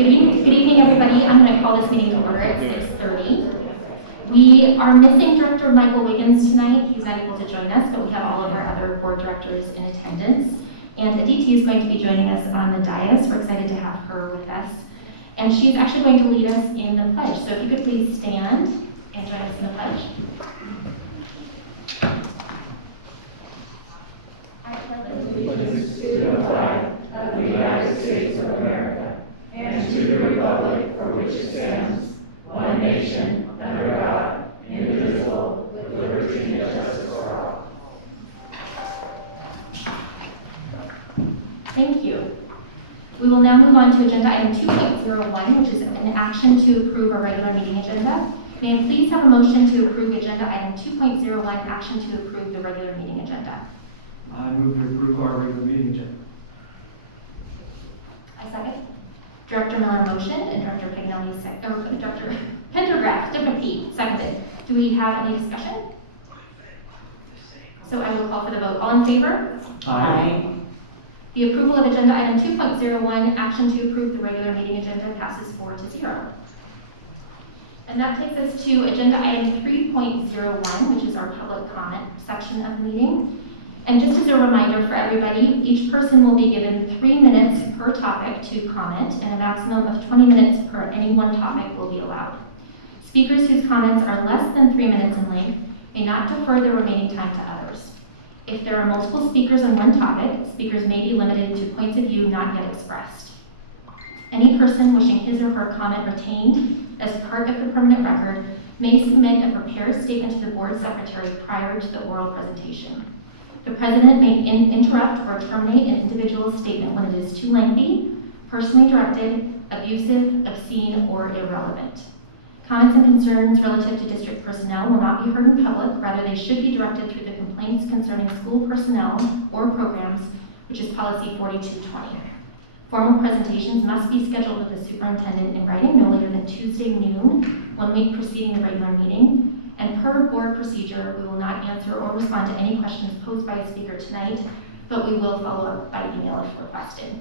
Good evening, everybody. I'm going to call this meeting to order at 6:30. We are missing Director Michael Wiggins tonight. He's not able to join us, but we have all of our other board directors in attendance. And Aditi is going to be joining us on the dais. We're excited to have her with us. And she's actually going to lead us in the pledge. So if you could please stand and join us in the pledge. Allegiance to the flag of the United States of America and to the republic for which it stands, one nation, under God, indivisible, with liberty and justice for all. Thank you. We will now move on to agenda item 2.01, which is an action to approve our regular meeting agenda. May I please have a motion to approve agenda item 2.01, action to approve the regular meeting agenda? I move to approve our regular meeting agenda. I second. Director Miller motioned and Director Pagnelli seconded. Director Pendergraft, different P, seconded. Do we have any discussion? So I will call for the vote. All in favor? Aye. The approval of agenda item 2.01, action to approve the regular meeting agenda, passes 4-0. And that takes us to agenda item 3.01, which is our public comment section of the meeting. And just as a reminder for everybody, each person will be given 3 minutes per topic to comment, and a maximum of 20 minutes per any one topic will be allowed. Speakers whose comments are less than 3 minutes in length may not defer their remaining time to others. If there are multiple speakers on one topic, speakers may be limited to points of view not yet expressed. Any person wishing his or her comment retained as part of the permanent record may submit a prepared statement to the board secretary prior to the oral presentation. The president may interrupt or terminate an individual's statement when it is too lengthy, personally directed, abusive, obscene, or irrelevant. Comments and concerns relative to district personnel will not be heard in public. Rather, they should be directed through the complaints concerning school personnel or programs, which is policy 4220. Formal presentations must be scheduled with the superintendent in writing no later than Tuesday noon, 1 week preceding the regular meeting. And per board procedure, we will not answer or respond to any questions posed by a speaker tonight, but we will follow up by email if requested.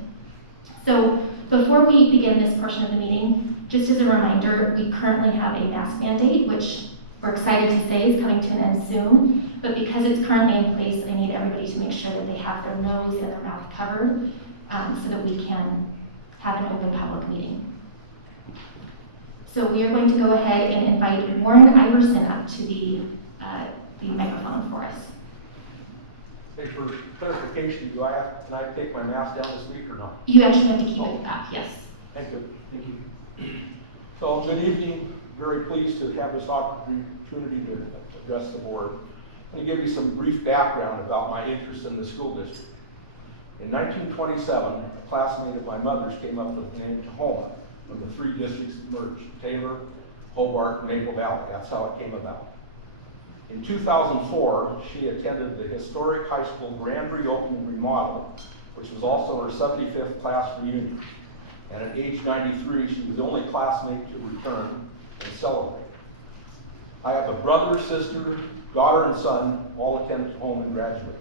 So before we begin this portion of the meeting, just as a reminder, we currently have a mask mandate, which we're excited to say is coming to an end soon, but because it's currently in place, I need everybody to make sure that they have their nose and their mouth covered so that we can have an open public meeting. So we are going to go ahead and invite Warren Iverson up to the microphone for us. Hey, for clarification, can I take my mask down this week or not? You actually have to keep it up, yes. Thank you. Thank you. So, good evening. Very pleased to have this opportunity to address the board. I'm going to give you some brief background about my interest in the school district. In 1927, a classmate of my mother's came up with the name Tahoma, when the 3 districts merged: Taylor, Hobart, and Maple Valley. That's how it came about. In 2004, she attended the historic high school grand reopening remodel, which was also her 75th class reunion. And at age 93, she was the only classmate to return and celebrate. I have a brother, sister, daughter, and son, all attended home and graduated.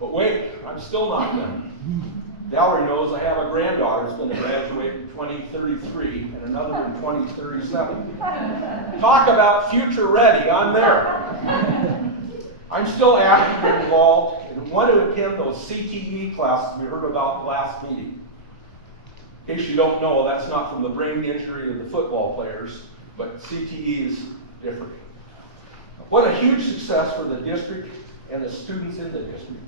But wait, I'm still not done. Valerie knows I have a granddaughter that's going to graduate in 2033 and another in 2037. Talk about future ready, I'm there. I'm still active and involved and want to attend those CTE classes we heard about last meeting. In case you don't know, that's not from the brain injury of the football players, but CTE is different. What a huge success for the district and the students in the district.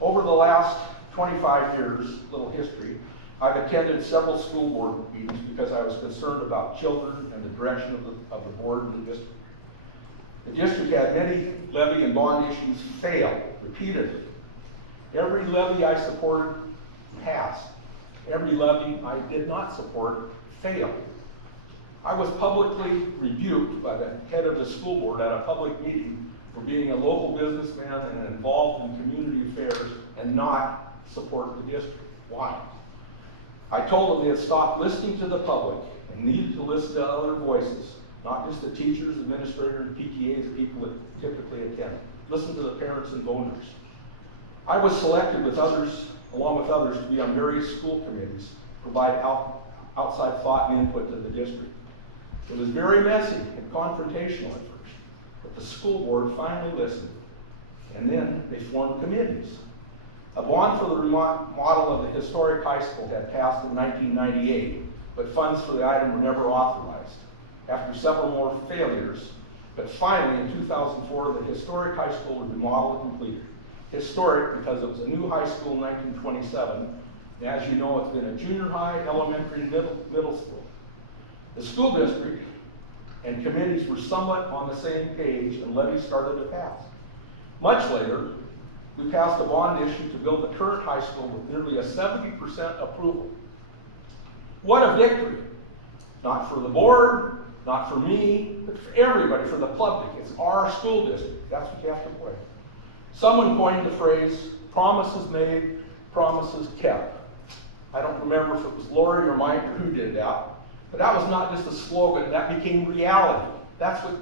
Over the last 25 years, little history, I've attended several school board meetings because I was concerned about children and the direction of the board and the district. The district had many levy and bond issues fail repeatedly. Every levy I supported passed. Every levy I did not support failed. I was publicly rebuked by the head of the school board at a public meeting for being a local businessman and involved in community affairs and not support the district. Why? I told them they had stopped listening to the public and needed to listen to other voices, not just the teachers, administrators, and PTAs, the people that typically attend. Listen to the parents and voters. I was selected with others, along with others, to be on various school committees, provide outside thought and input to the district. It was very messy and confrontational at first, but the school board finally listened, and then they formed committees. A bond for the remodel of the historic high school had passed in 1998, but funds for the item were never authorized. After several more failures, but finally in 2004, the historic high school was remodeled and completed. Historic because it was a new high school in 1927, and as you know, it's been a junior high, elementary, and middle school. The school district and committees were somewhat on the same page, and levies started to pass. Much later, we passed a bond issue to build the current high school with nearly a 70% approval. What a victory! Not for the board, not for me, but for everybody, for the public. It's our school district. That's what you have to play. Someone coined the phrase, promises made, promises kept. I don't remember if it was Lori or Mike or who did that, but that was not just a slogan, that became reality. That's what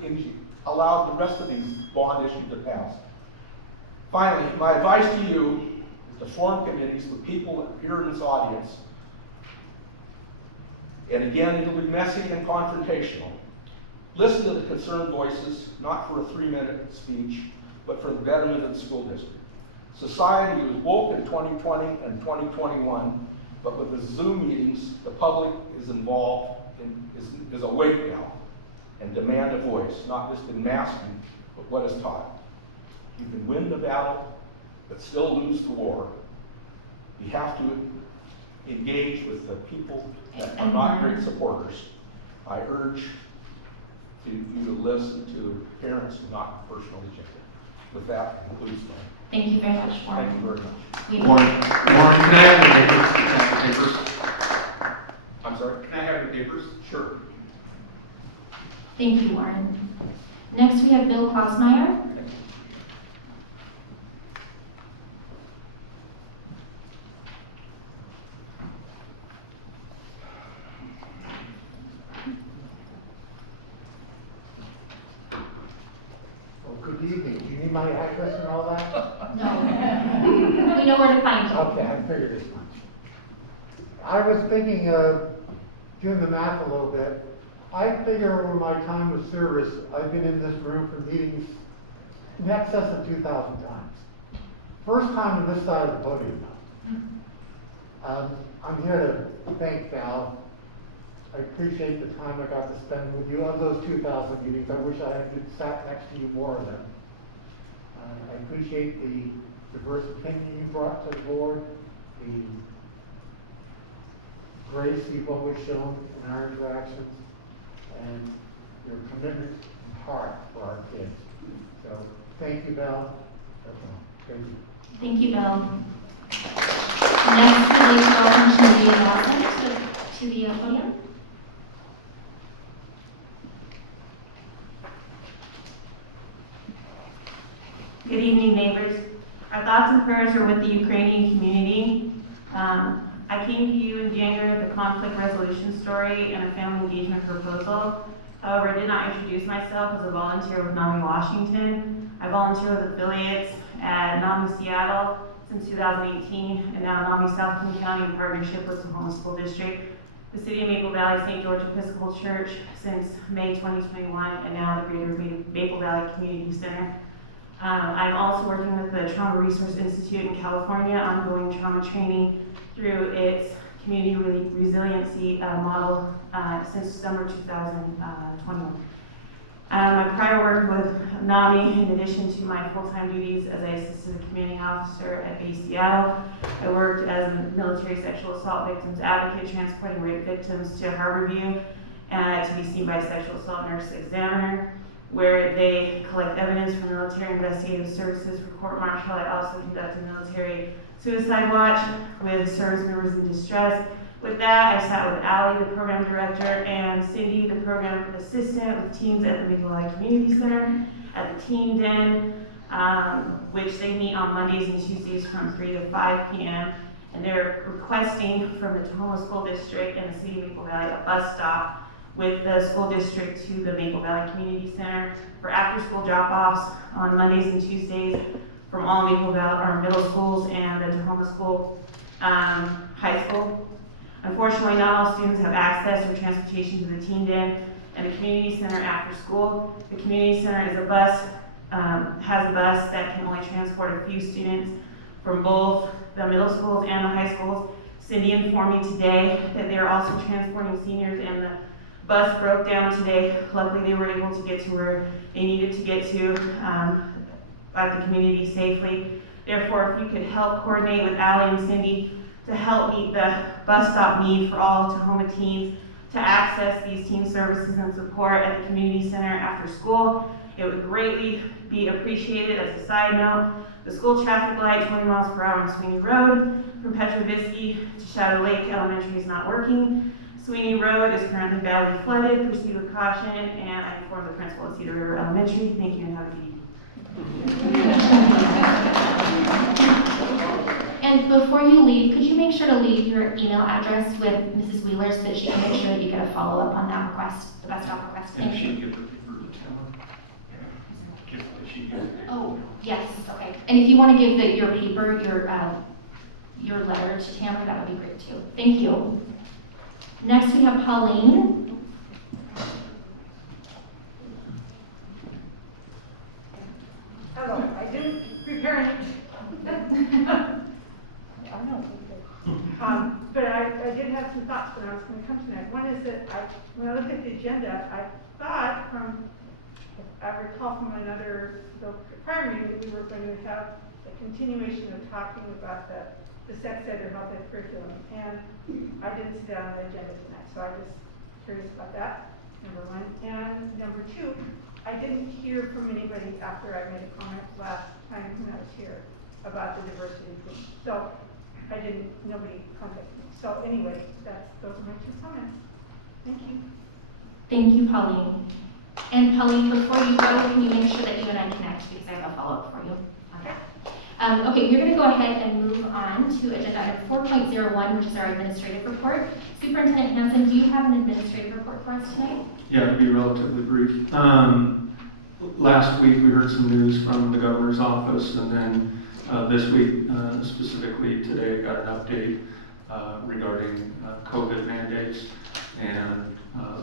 allowed the rest of these bond issues to pass. Finally, my advice to you is to form committees with people here in this audience. And again, it'll be messy and confrontational. Listen to the concerned voices, not for a 3-minute speech, but for the betterment of the school district. Society was woke in 2020 and 2021, but with the Zoom meetings, the public is involved, is awake now, and demand a voice, not just in masking, but what is taught. You can win the battle, but still lose the war. You have to engage with the people that are not great supporters. I urge you to listen to parents and not personal agenda. With that, concludes my. Thank you very much, Warren. Thank you very much. We- Warren, can I have the papers? I'm sorry? Can I have the papers? Sure. Thank you, Warren. Next, we have Bill Klausmeyer. Well, good evening. Do you need my address and all that? No. We know where to find you. Okay, I figured as much. I was thinking of doing the math a little bit. I figure over my time of service, I've been in this room for meetings in excess of 2,000 times. First time on this side of the podium. I'm here to thank Val. I appreciate the time I got to spend with you. Of those 2,000 meetings, I wish I had sat next to you more of them. I appreciate the diverse opinion you brought to the board, the grace you've always shown in our interactions, and your commitment and heart for our kids. So, thank you, Val. That's all. Thank you. Thank you, Bill. Next, we'd like to welcome Shandy Lawson to the podium. Good evening, neighbors. Our thoughts and prayers are with the Ukrainian community. I came to you in January with a conflict resolution story and a family engagement proposal. However, I did not introduce myself as a volunteer with NAMI Washington. I volunteer with affiliates at NAMI Seattle since 2018, and now NAMI South King County in partnership with Tahoma School District, the City of Maple Valley St. George Episcopal Church since May 2021, and now the Greater Maple Valley Community Center. I'm also working with the Trauma Resource Institute in California, ongoing trauma training through its community resiliency model since summer 2021. My prior work with NAMI, in addition to my full-time duties as an assistant commanding officer at Base Seattle, I worked as a military sexual assault victims advocate, transporting rape victims to Harborview to be seen by a sexual assault nurse examiner, where they collect evidence from military investigative services for court-martial. I also conducted military suicide watch with service members in distress. With that, I sat with Allie, the program director, and Cindy, the program assistant, with teams at the Maple Valley Community Center, at the Teen Den, which they meet on Mondays and Tuesdays from 3 to 5 p.m. And they're requesting from the Tahoma School District and the City of Maple Valley a bus stop with the school district to the Maple Valley Community Center for after-school drop-offs on Mondays and Tuesdays from all Maple Valley, our middle schools and the Tahoma School, high school. Unfortunately, not all students have access or transportation to the teen den and the community center after school. The community center is a bus, has a bus that can only transport a few students from both the middle schools and the high schools. Cindy informed me today that they are also transporting seniors, and the bus broke down today. Luckily, they were able to get to where they needed to get to at the community safely. Therefore, if you could help coordinate with Allie and Cindy to help meet the bus stop need for all Tahoma teens to access these teen services and support at the community center after school, it would greatly be appreciated. As a side note, the school traffic light 20 miles per hour on Sweeney Road from Petrovisky to Shadow Lake Elementary is not working. Sweeney Road is currently badly flooded. Proceed with caution, and I informed the principal at Cedar River Elementary. Thank you and have a good evening. And before you leave, could you make sure to leave your email address with Mrs. Wheeler so that she can make sure that you get a follow-up on that request, the bus stop request? And Thank she you. give the paper to Tamara? If she gives it. Oh, yes, okay. And if you want to give your paper, your letter to Tamara, that would be great too. Thank you. Next, we have Pauline. Hello, I didn't prepare any. But I did have some thoughts when I was going to come tonight. One is that when I looked at the agenda, I thought I recall from the prior meeting that we were going to have a continuation of talking about the sex ed or health ed curriculum. And I didn't see that on the agenda tonight, so I was curious about that, number one. And number two, I didn't hear from anybody after I made a comment last time when I was here about the diversity group. So nobody contacted me. So anyway, those are my two comments. Thank you. Thank you, Pauline. And Pauline, before you go, can you make sure that you and I connect because I have a follow-up for you on that. Okay, we're going to go ahead and move on to agenda item 4.01, which is our administrative report. Superintendent Hansen, do you have an administrative report for us tonight? Yeah, to be relatively brief. Last week we heard some news from the governor's office, and then this week, specifically today, got an update regarding COVID mandates, and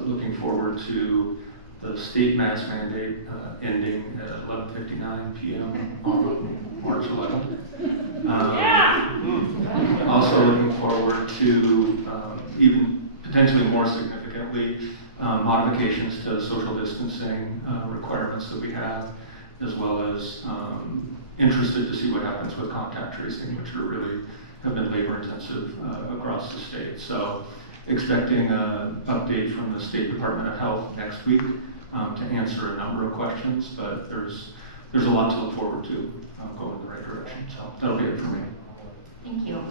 looking forward to the state mask mandate ending at 11:59 p.m. on March 11th. Also looking forward to even potentially more significantly modifications to social distancing requirements that we have, as well as interested to see what happens with contact tracing, which have been labor intensive across the state. So expecting an update from the State Department of Health next week to answer a number of questions, but there's a lot to look forward to going in the right direction. So that'll be it for me. Thank you.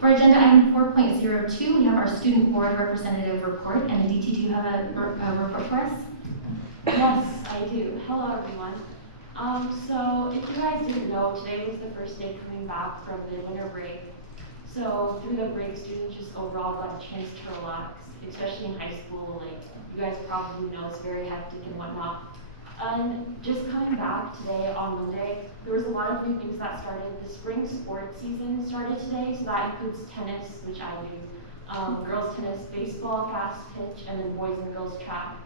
For agenda item 4.02, we have our student board representative report. And Aditi, do you have a report for us? Yes, I do. Hello, everyone. So if you guys didn't know, today was the first day coming back from the winter break. So through the break, students just overall got a chance to relax, especially in high school. Like you guys probably know, it's very hectic and whatnot. And just coming back today on Monday, there was a lot of new things that started. The spring sports season started today, so that includes tennis, which I do, girls tennis, baseball, fast pitch, and then boys and girls track.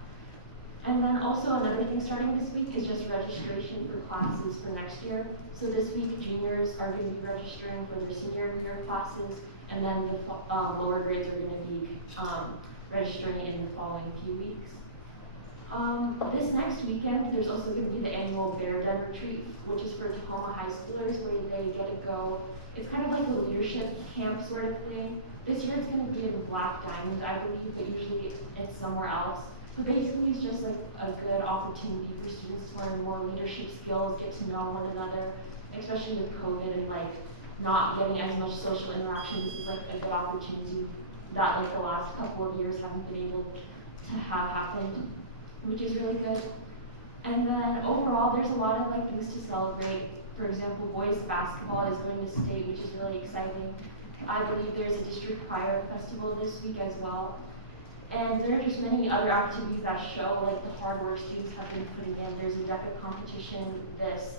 And then also another thing starting this week is just registration for classes for next year. So this week, juniors are going to be registering for their senior year classes, and then the lower grades are going to be registering in the following few weeks. This next weekend, there's also going to be the annual Bear Den Retreat, which is for Tahoma high schoolers, where they get to go. It's kind of like a leadership camp sort of thing. This year it's going to be in Black Diamond, I believe, but usually it's somewhere else. But basically, it's just like a good opportunity for students to learn more leadership skills, get to know one another, especially with COVID and like not getting as much social interaction. This is like a good opportunity that like the last couple of years haven't been able to have happened, which is really good. And then overall, there's a lot of like things to celebrate. For example, boys basketball is going to state, which is really exciting. I believe there's a district choir festival this week as well. And there are just many other activities that show like the hard work students have been putting in. There's a DECA competition this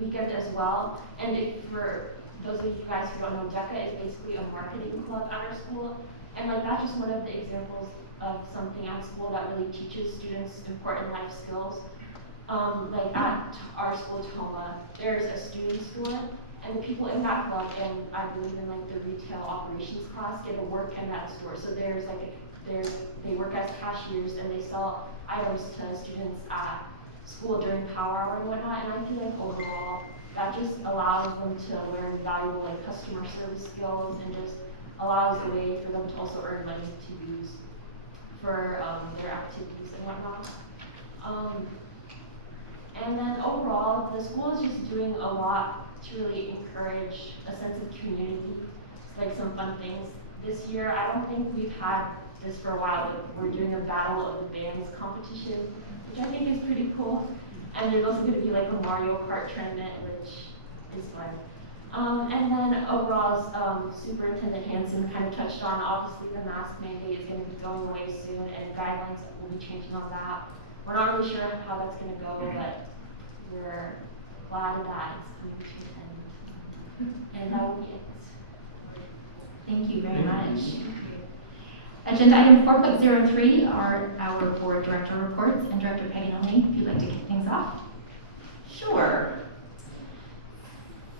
weekend as well. And for those of you guys who don't know, DECA is basically a marketing club at our school. And like that's just one of the examples of something at school that really teaches students important life skills. Like at our school, Tahoma, there's a student store, and the people in that club, and I believe in like the retail operations class, get to work in that store. So they work as cashiers and they sell items to students at school during power hour and whatnot. And I feel like overall, that just allows them to learn valuable like customer service skills and just allows a way for them to also earn money to use for their activities and whatnot. And then overall, the school is just doing a lot to really encourage a sense of community. It's like some fun things. This year, I don't think we've had this for a while, but we're doing a Battle of the Bands competition, which I think is pretty cool. And there's also going to be like a Mario Kart tournament, which is fun. And then overall, Superintendent Hansen kind of touched on, obviously the mask mandate is going to be going away soon, and guidelines will be changing on that. We're not really sure how that's going to go, but we're glad that it's coming to an end. And that will be it. Thank you very much. Agenda item 4.03 are our board director reports, and Director Peggy Nolly, if you'd like to kick things off. Sure.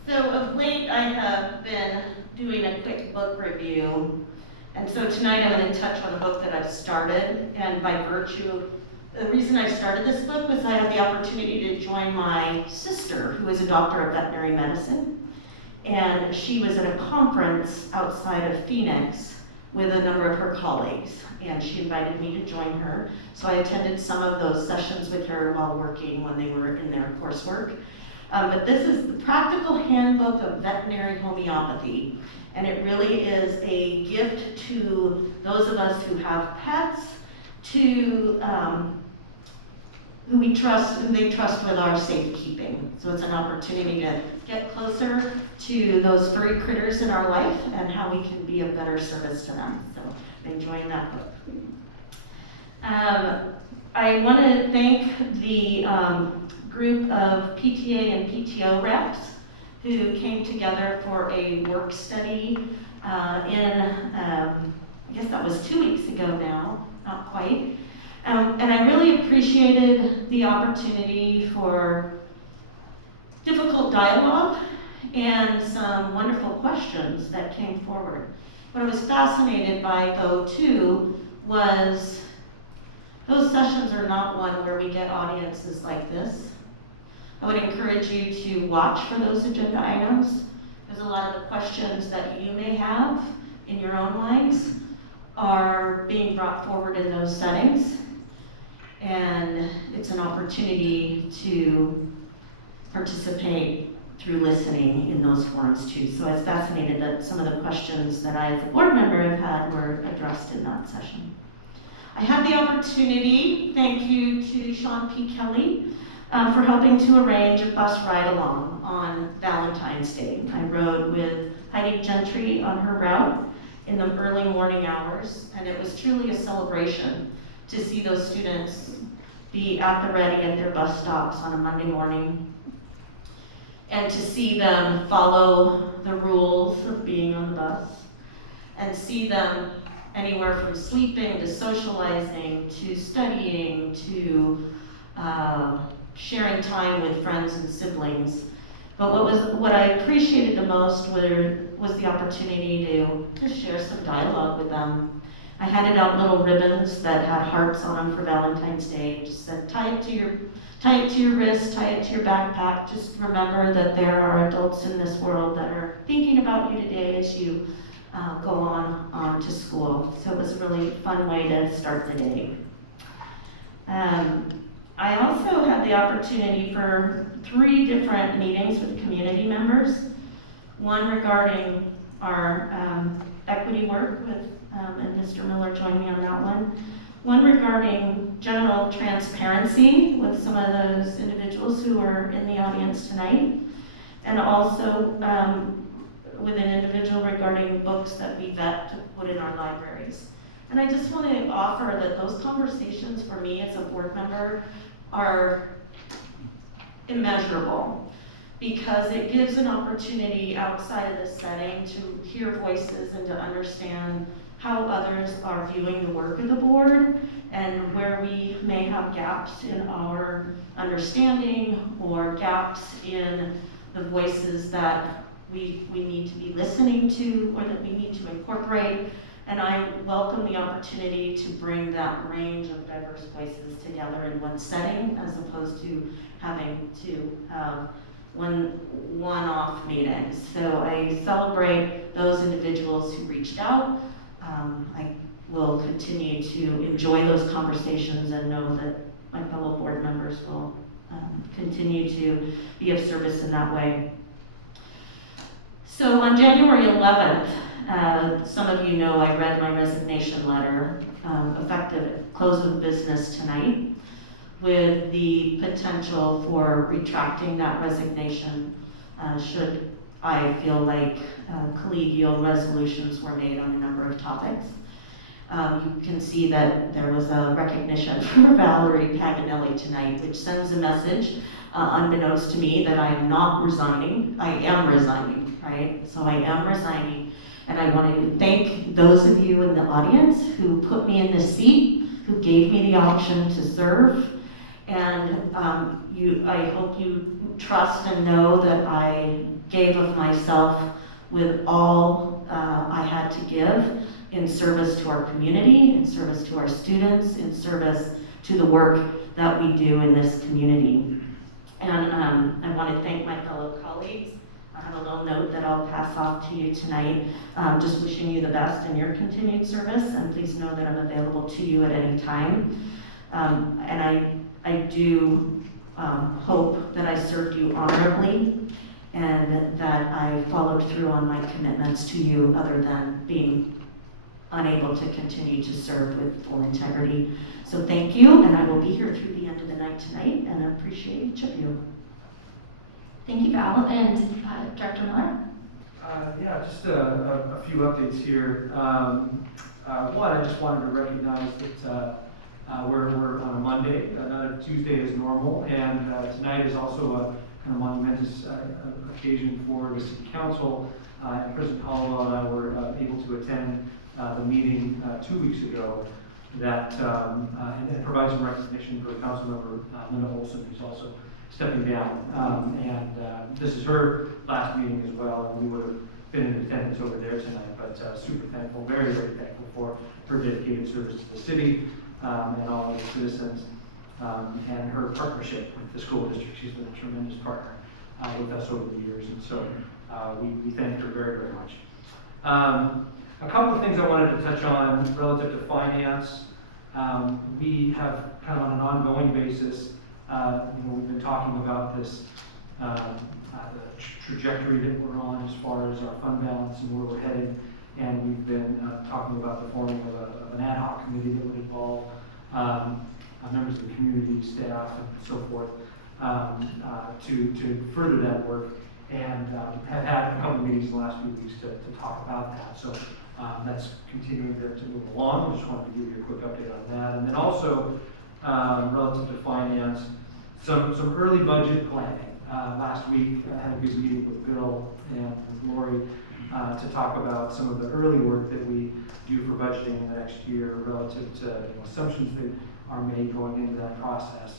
So of late, I have been doing a quick book review, and so tonight I'm going to touch on a book that I've started, and by virtue, the reason I started this book was I had the opportunity to join my sister, who is a doctor of veterinary medicine, and she was at a conference outside of Phoenix with a number of her colleagues, and she invited me to join her. So I attended some of those sessions with her while working when they were in their coursework. But this is the Practical Handbook of Veterinary Homeopathy, and it really is a gift to those of us who have pets, to who we trust, who they trust with our safekeeping. So it's an opportunity to get closer to those furry critters in our life and how we can be of better service to them. So I'm enjoying that book. I want to thank the group of PTA and PTO reps who came together for a work study I guess that was 2 weeks ago now, not quite. And I really appreciated the opportunity for difficult dialogue and some wonderful questions that came forward. What I was fascinated by, though, too, was those sessions are not one where we get audiences like this. I would encourage you to watch for those agenda items, because a lot of the questions that you may have in your own minds are being brought forward in those settings. And it's an opportunity to participate through listening in those forums too. So I was fascinated that some of the questions that I as a board member have had were addressed in that session. I had the opportunity, thank you to Sean P. Kelly, for helping to arrange a bus ride along on Valentine's Day. I rode with Heidi Gentry on her route in the early morning hours, and it was truly a celebration to see those students be at the ready at their bus stops on a Monday morning, and to see them follow the rules of being on the bus, and see them anywhere from sleeping to socializing to studying to sharing time with friends and siblings. But what I appreciated the most was the opportunity to share some dialogue with them. I handed out little ribbons that had hearts on them for Valentine's Day. Just said, tie it to your wrist, tie it to your backpack. Just remember that there are adults in this world that are thinking about you today as you go on to school. So it was a really fun way to start the day. I also had the opportunity for 3 different meetings with community members. One regarding our equity work with, and Mr. Miller joined me on that one. One regarding general transparency with some of those individuals who are in the audience tonight. And also with an individual regarding books that we vet to put in our libraries. And I just want to offer that those conversations for me as a board member are immeasurable. because it gives an opportunity outside of the setting to hear voices and to understand how others are viewing the work of the board and where we may have gaps in our understanding or gaps in the voices that we need to be listening to or that we need to incorporate. And I welcome the opportunity to bring that range of diverse voices together in one setting as opposed to having to have one-off meetings. So I celebrate those individuals who reached out. I will continue to enjoy those conversations and know that my fellow board members will continue to be of service in that way. So on January 11th, some of you know I read my resignation letter, effective close of business tonight, with the potential for retracting that resignation should I feel like collegial resolutions were made on a number of topics. You can see that there was a recognition for Valerie Paganelli tonight, which sends a message, unbeknownst to me, that I am not resigning. I am resigning, right? So I am resigning, and I want to thank those of you in the audience who put me in this seat, who gave me the option to serve, and I hope you trust and know that I gave of myself with all I had to give in service to our community, in service to our students, in service to the work that we do in this community. And I want to thank my fellow colleagues. I have a little note that I'll pass off to you tonight, just wishing you the best in your continued service, and please know that I'm available to you at any time. And I do hope that I served you honorably and that I followed through on my commitments to you other than being unable to continue to serve with full integrity. So thank you, and I will be here through the end of the night tonight, and I appreciate each of you. Thank you, Val. And Director Miller? Yeah, just a few updates here. One, I just wanted to recognize that we're on a Monday, another Tuesday is normal, and tonight is also a kind of monumentous occasion for the City Council. And President Hollowell and I were able to attend the meeting 2 weeks ago that and provide some recognition for Councilmember Linda Olson, who's also stepping down. This is her last meeting as well, and we would have been in attendance over there tonight, but super thankful, very, very thankful for her dedicated service to the city and all of the citizens, and her partnership with the school district. She's been a tremendous partner with us over the years, and so we thank her very, very much. A couple of things I wanted to touch on relative to finance. We have kind of on an ongoing basis, we've been talking about this the trajectory that we're on as far as our fund balance and where we're headed, and we've been talking about the forming of an ad hoc committee that would involve members of the community, staff, and so forth, to further that work, and have had a couple of meetings in the last few weeks to talk about that. So that's continuing to move along. I just wanted to give you a quick update on that. And then also, relative to finance, some early budget planning. Last week, I had a good meeting with Bill and with Lori to talk about some of the early work that we do for budgeting in the next year relative to assumptions that are made going into that process,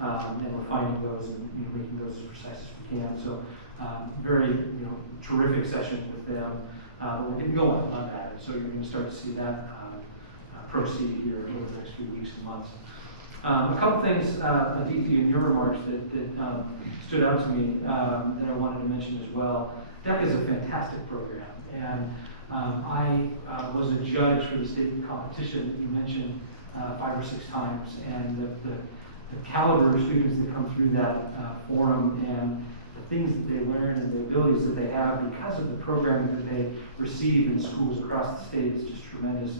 and refining those and making those as precise as we can. So very terrific sessions with them. We're getting going on that, and so you're going to start to see that proceed here over the next few weeks and months. A couple things, Aditi, in your remarks that stood out to me that I wanted to mention as well. DEC is a fantastic program, and I was a judge for the state competition that you mentioned 5 or 6 times, and the caliber of students that come through that forum and the things that they learn and the abilities that they have because of the programming that they receive in schools across the state is just tremendous.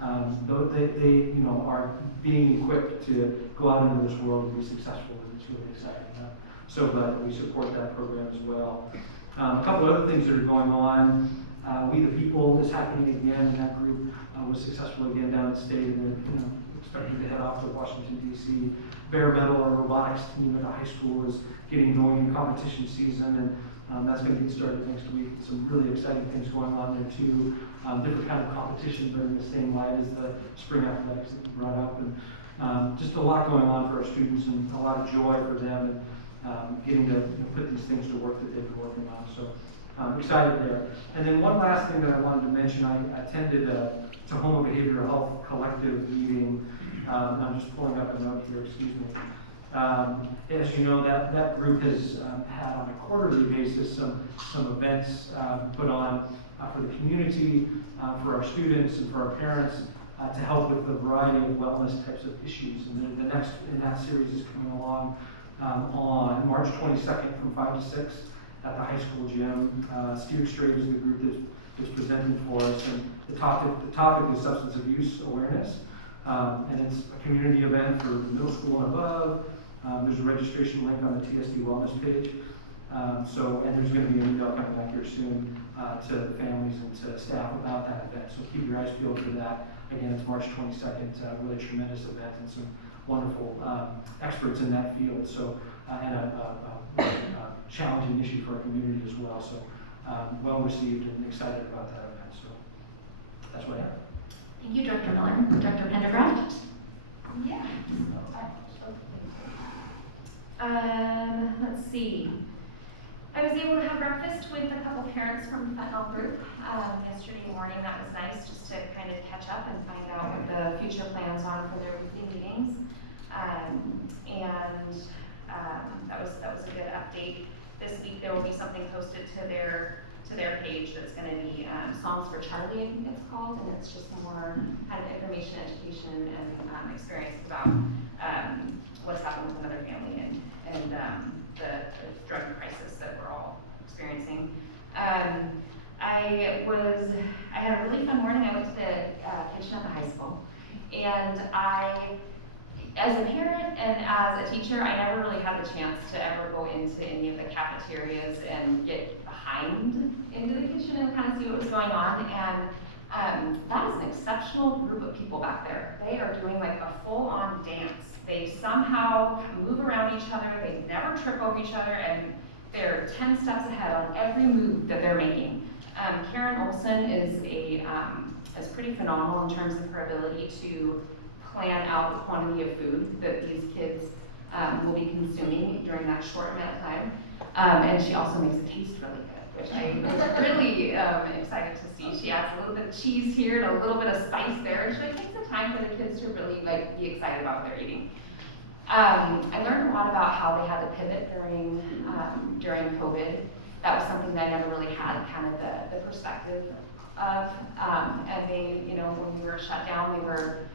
And they are being equipped to go out into this world and be successful, and it's really exciting. So glad that we support that program as well. A couple of other things that are going on. We the People is happening again, and that group was successful again down at state, and expecting to head off to Washington DC. Bare metal, our robotics team at the high school, is getting going in competition season, and that's going to get started next week. Some really exciting things going on there too. Different kind of competition, but in the same light as the spring athletics that you brought up, and just a lot going on for our students and a lot of joy for them, and getting to put these things to work that they've been working on. So I'm excited there. And then one last thing that I wanted to mention, I attended a Tahoma Behavioral Health Collective meeting. I'm just pulling up a note here, excuse me. As you know, that group has had on a quarterly basis some events put on for the community, for our students and for our parents, to help with a variety of wellness types of issues. And the next in that series is coming along on March 22nd from 5 to 6 at the high school gym. Steer Straight is the group that's presenting for us, and the topic is substance abuse awareness. And it's a community event for middle school and above. There's a registration link on the TSD Wellness page. And there's going to be an email coming back here soon to families and to staff about that event. So keep your eyes peeled for that. Again, it's March 22nd, really tremendous event and some wonderful experts in that field. So, and a challenging issue for our community as well. So, well received and excited about that event. So, that's what I have. Thank you, Director Miller. Director Pendergraft? Yeah. Let's see. I was able to have breakfast with a couple parents from the Fentanyl group yesterday morning. That was nice, just to kind of catch up and find out what the future plans are for their weekly meetings. That was a good update. This week there will be something posted to their page that's going to be Songs for Charlie, I think it's called, and it's just more kind of information, education, and experience about what's happened with another family and the drug crisis that we're all experiencing. I had a really fun morning. I went to the kitchen at the high school, and as a parent and as a teacher, I never really had the chance to ever go into any of the cafeterias and get behind into the kitchen and kind of see what was going on. And that is an exceptional group of people back there. They are doing like a full-on dance. They somehow move around each other. They never trip over each other, and they're 10 steps ahead on every move that they're making. Karen Olson is pretty phenomenal in terms of her ability to plan out the quantity of food that these kids will be consuming during that short amount of time. And she also makes it taste really good, which I was really excited to see. She adds a little bit of cheese here and a little bit of spice there, and she takes the time for the kids to really be excited about what they're eating. I learned a lot about how they had to pivot during COVID. That was something that I never really had kind of the perspective of. And they, when we were shut down, they were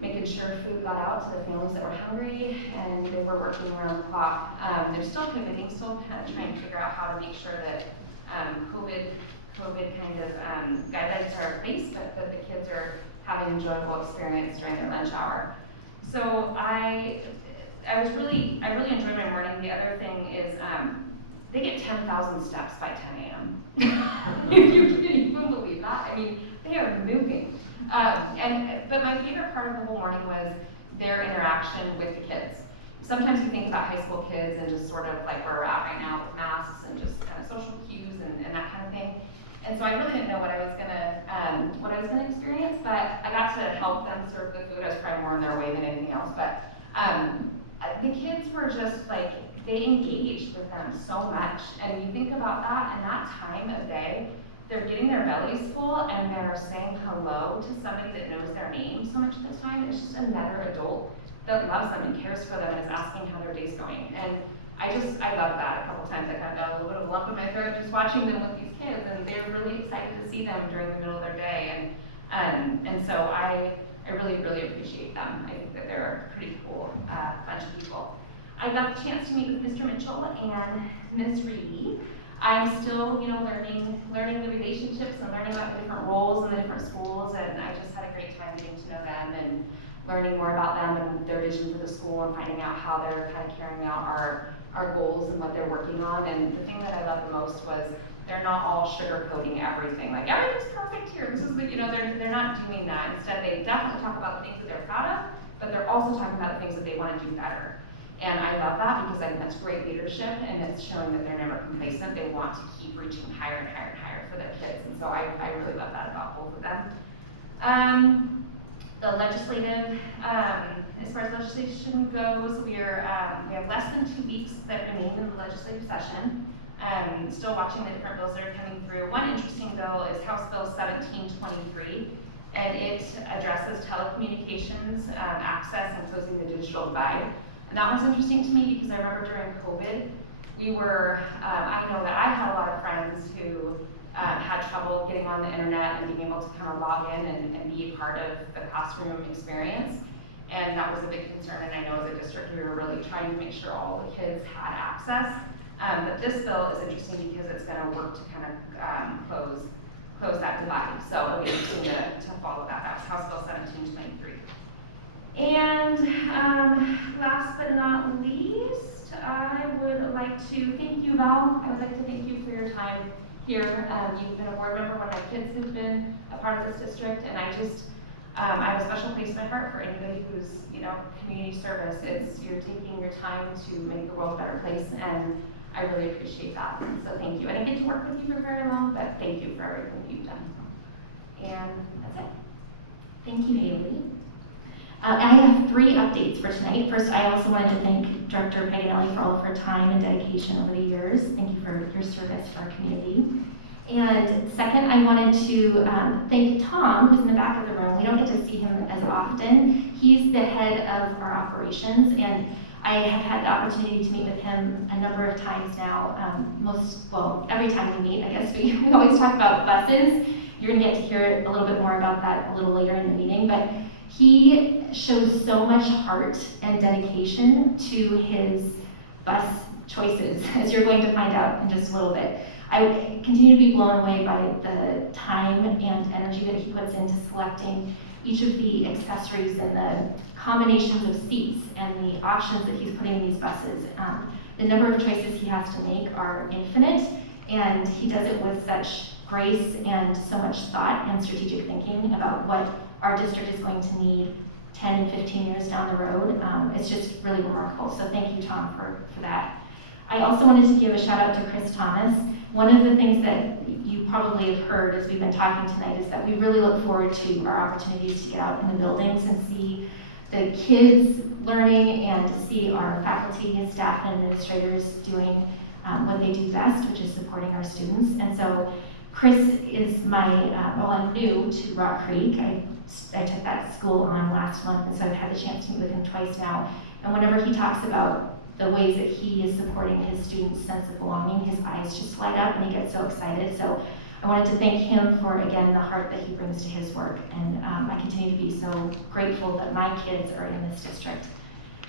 making sure food got out to the families that were hungry, and they were working around the clock. They're still pivoting, still kind of trying to figure out how to make sure that COVID kind of guidelines are in place, but that the kids are having an enjoyable experience during their lunch hour. So I really enjoyed my morning. The other thing is they get 10,000 steps by 10 a.m. If you can even believe that. I mean, they are moving. But my favorite part of the whole morning was their interaction with the kids. Sometimes you think about high school kids and just sort of like where we're at right now with masks and just kind of social cues and that kind of thing. And so I really didn't know what I was gonna experience, but I got to help them serve the food. I was probably more in their way than anything else. But the kids were just like, they engaged with them so much. And you think about that, and that time of day, they're getting their bellies full and they're saying hello to somebody that knows their name so much of the time. It's just another adult that loves them and cares for them and is asking how their day's going. And I love that. A couple times I kind of got a little bit of a lump in my throat just watching them with these kids, and they're really excited to see them during the middle of their day. And so I really, really appreciate them. I think that they're a pretty cool bunch of people. I got the chance to meet with Mr. Mitchell and Ms. Reedy. I'm still, learning the relationships and learning about the different roles in the different schools, and I just had a great time getting to know them and learning more about them and their vision for the school and finding out how they're kind of carrying out our goals and what they're working on. And the thing that I loved the most was they're not all sugarcoating everything, like everything's perfect here, this is the, they're not doing that. Instead, they definitely talk about the things that they're proud of, but they're also talking about the things that they want to do better. And I love that because I think that's great leadership, and it's showing that they're never complacent. They want to keep reaching higher and higher and higher for their kids, and so I really love that about both of them. The legislative, as far as legislation goes, we have less than 2 weeks that remain in the legislative session. Still watching the different bills that are coming through. One interesting bill is House Bill 1723, and it addresses telecommunications access and closing the digital divide. And that one's interesting to me because I remember during COVID, I know that I had a lot of friends who had trouble getting on the internet and being able to kind of log in and be a part of the classroom experience. And that was a big concern, and I know as a district we were really trying to make sure all the kids had access. But this bill is interesting because it's going to work to kind of close that divide. So it'll be interesting to follow that. That's House Bill 1723. And last but not least, I would like to thank you, Val. I would like to thank you for your time here. You've been a board member. One of my kids have been a part of this district, and I have a special place in my heart for anybody who's, community service. You're taking your time to make the world a better place, and I really appreciate that. So thank you. I didn't get to work with you for very long, but thank you for everything you've done. And that's it. Thank you, Haley. I have 3 updates for tonight. First, I also wanted to thank Director Paganelli for all of her time and dedication over the years. Thank you for your service for our community. And second, I wanted to thank Tom, who's in the back of the room. We don't get to see him as often. He's the head of our operations, and I have had the opportunity to meet with him a number of times now. Every time we meet, I guess we always talk about buses. You're gonna get to hear a little bit more about that a little later in the meeting, but he shows so much heart and dedication to his bus choices, as you're going to find out in just a little bit. I continue to be blown away by the time and energy that he puts into selecting each of the accessories and the combinations of seats and the options that he's putting in these buses. The number of choices he has to make are infinite, and he does it with such grace and so much thought and strategic thinking about what our district is going to need 10 and 15 years down the road. It's just really remarkable. So thank you, Tom, for that. I also wanted to give a shout out to Chris Thomas. One of the things that you probably have heard as we've been talking tonight is that we really look forward to our opportunities to get out in the buildings and see the kids learning and to see our faculty and staff and administrators doing what they do best, which is supporting our students. And so Chris is I'm new to Rock Creek. I took that school on last month, and so I've had the chance to meet with him twice now. And whenever he talks about the ways that he is supporting his students' sense of belonging, his eyes just light up and he gets so excited. So I wanted to thank him for, again, the heart that he brings to his work. And I continue to be so grateful that my kids are in this district,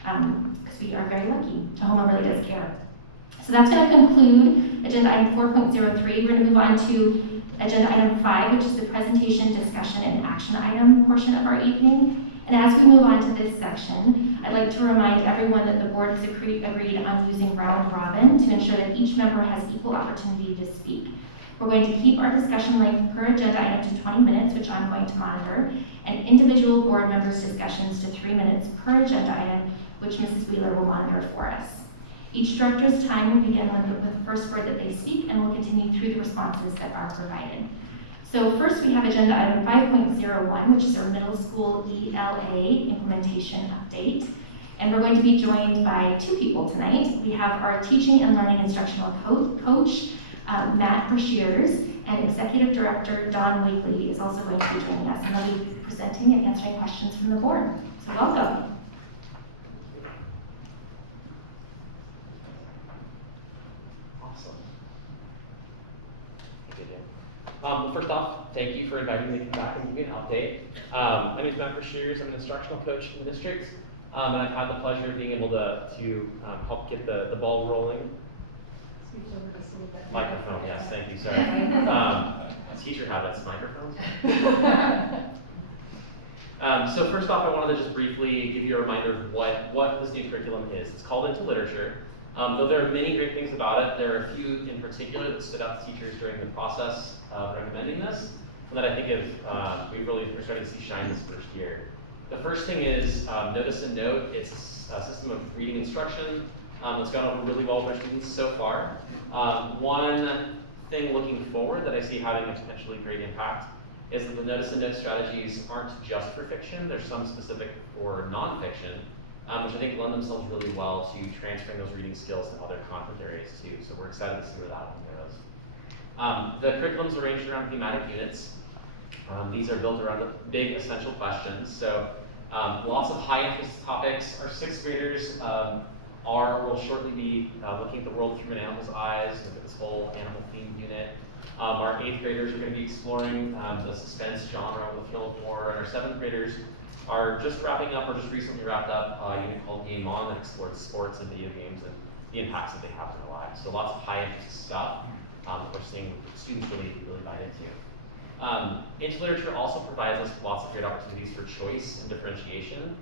because we are very lucky. Tahoma really does care. So that's going to conclude agenda item 4.03. We're going to move on to agenda item 5, which is the presentation, discussion, and action item portion of our evening. And as we move on to this section, I'd like to remind everyone that the board has agreed on using round robin to ensure that each member has equal opportunity to speak. We're going to keep our discussion length per agenda item to 20 minutes, which I'm going to monitor, and individual board members' discussions to 3 minutes per agenda item, which Mrs. Wheeler will monitor for us. Each director's time will begin with the first word that they speak, and will continue through the responses that are provided. So first we have agenda item 5.01, which is our middle school ELA implementation update. And we're going to be joined by 2 people tonight. We have our teaching and learning instructional coach, Matt Brashears, and executive director Don Wakely is also going to be joining us, and they'll be presenting and answering questions from the board. So welcome. First off, thank you for inviting me to come back and give you an update. My name is Matt Brashears. I'm an instructional coach in the district, and I've had the pleasure of being able to help get the ball rolling. Microphone, yes, thank you, sorry. Teacher habits, microphones. So first off, I wanted to just briefly give you a reminder of what this new curriculum is. It's called Into Literature. Though there are many great things about it, there are a few in particular that stood out to teachers during the process of recommending this, and that I think we really are starting to see shine this first year. The first thing is Notice and Note. It's a system of reading instruction that's gone over really well with our students so far. One thing looking forward that I see having a potentially great impact is that the Notice and Note strategies aren't just for fiction. There's some specific for nonfiction, which I think lend themselves really well to transferring those reading skills to other content areas too. So we're excited to see where that one goes. The curriculum's arranged around thematic units. These are built around the big essential questions. So lots of high interest topics. Our sixth graders will shortly be looking at the world through an animal's eyes, look at this whole animal themed unit. Our eighth graders are going to be exploring the suspense genre with Film of War, and our seventh graders are just wrapping up or just recently wrapped up a unit called Game On that explores sports and video games and the impacts that they have in their lives. So lots of high interest stuff that we're seeing students really buy into. Interliterature also provides us lots of great opportunities for choice and differentiation.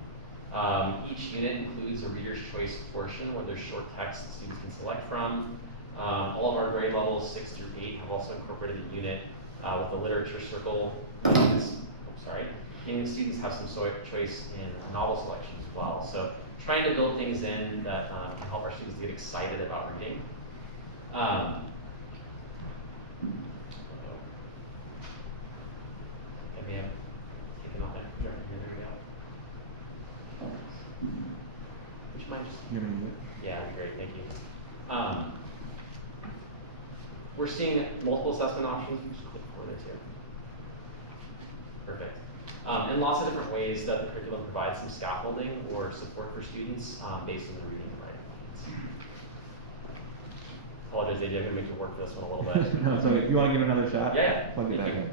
Each unit includes a reader's choice portion where there's short text that students can select from. All of our grade levels 6 through 8 have also incorporated a unit with the literature circle. Meaning students have some choice in novel selection as well. So trying to build things in that can help our students get excited about reading. I may have taken off that. There we go. Which might just... Yeah, great, thank you. We're seeing multiple assessment options. Just click on it here. Perfect. And lots of different ways that the curriculum provides some scaffolding or support for students based on the reading and writing needs. Apologize, AJ, I'm going to make you work for this one a little bit. No, so if you want to give another shot, yeah, plug it back in.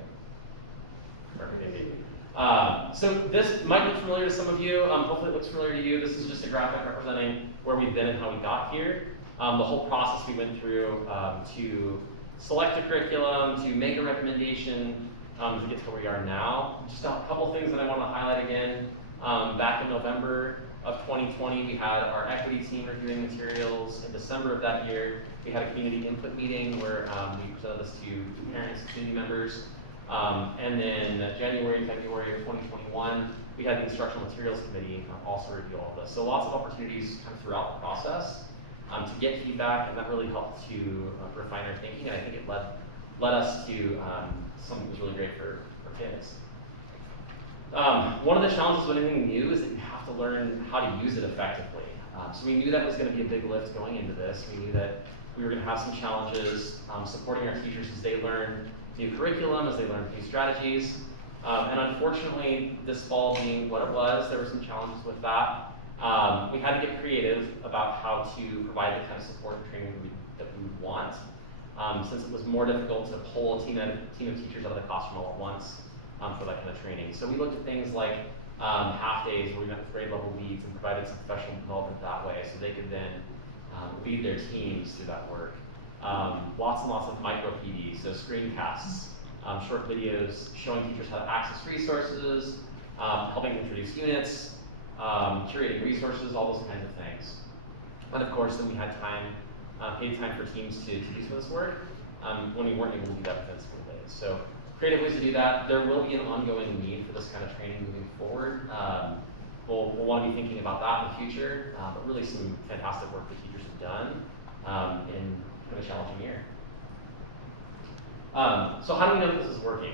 Perfect, thank you. So this might look familiar to some of you. Hopefully it looks familiar to you. This is just a graphic representing where we've been and how we got here. The whole process we went through to select a curriculum, to make a recommendation, to get to where we are now. Just a couple things that I want to highlight again. Back in November of 2020, we had our equity team reviewing materials. In December of that year, we had a community input meeting where we presented this to parents and community members. And then January and February of 2021, we had the Instructional Materials Committee also review all of this. So lots of opportunities kind of throughout the process to get feedback, and that really helped to refine our thinking, and I think it led us to something that was really great for kids. One of the challenges with anything new is that you have to learn how to use it effectively. So we knew that was going to be a big lift going into this. We knew that we were going to have some challenges supporting our teachers as they learn new curriculum, as they learn new strategies. And unfortunately, this fall being what it was, there were some challenges with that. We had to get creative about how to provide the kind of support and training that we would want. Since it was more difficult to pull a team of teachers out of the classroom all at once for that kind of training. So we looked at things like half days where we met with grade level leads and provided some professional development that way so they could then lead their teams through that work. Lots and lots of micro PDs, so screencasts, short videos showing teachers how to access resources, helping introduce units, curating resources, all those kinds of things. And of course, then we had time, paid time for teams to do some of this work when we weren't able to do that within school days. So creative ways to do that. There will be an ongoing need for this kind of training moving forward. We'll want to be thinking about that in the future, but really some fantastic work that teachers have done in a challenging year. So how do we know that this is working?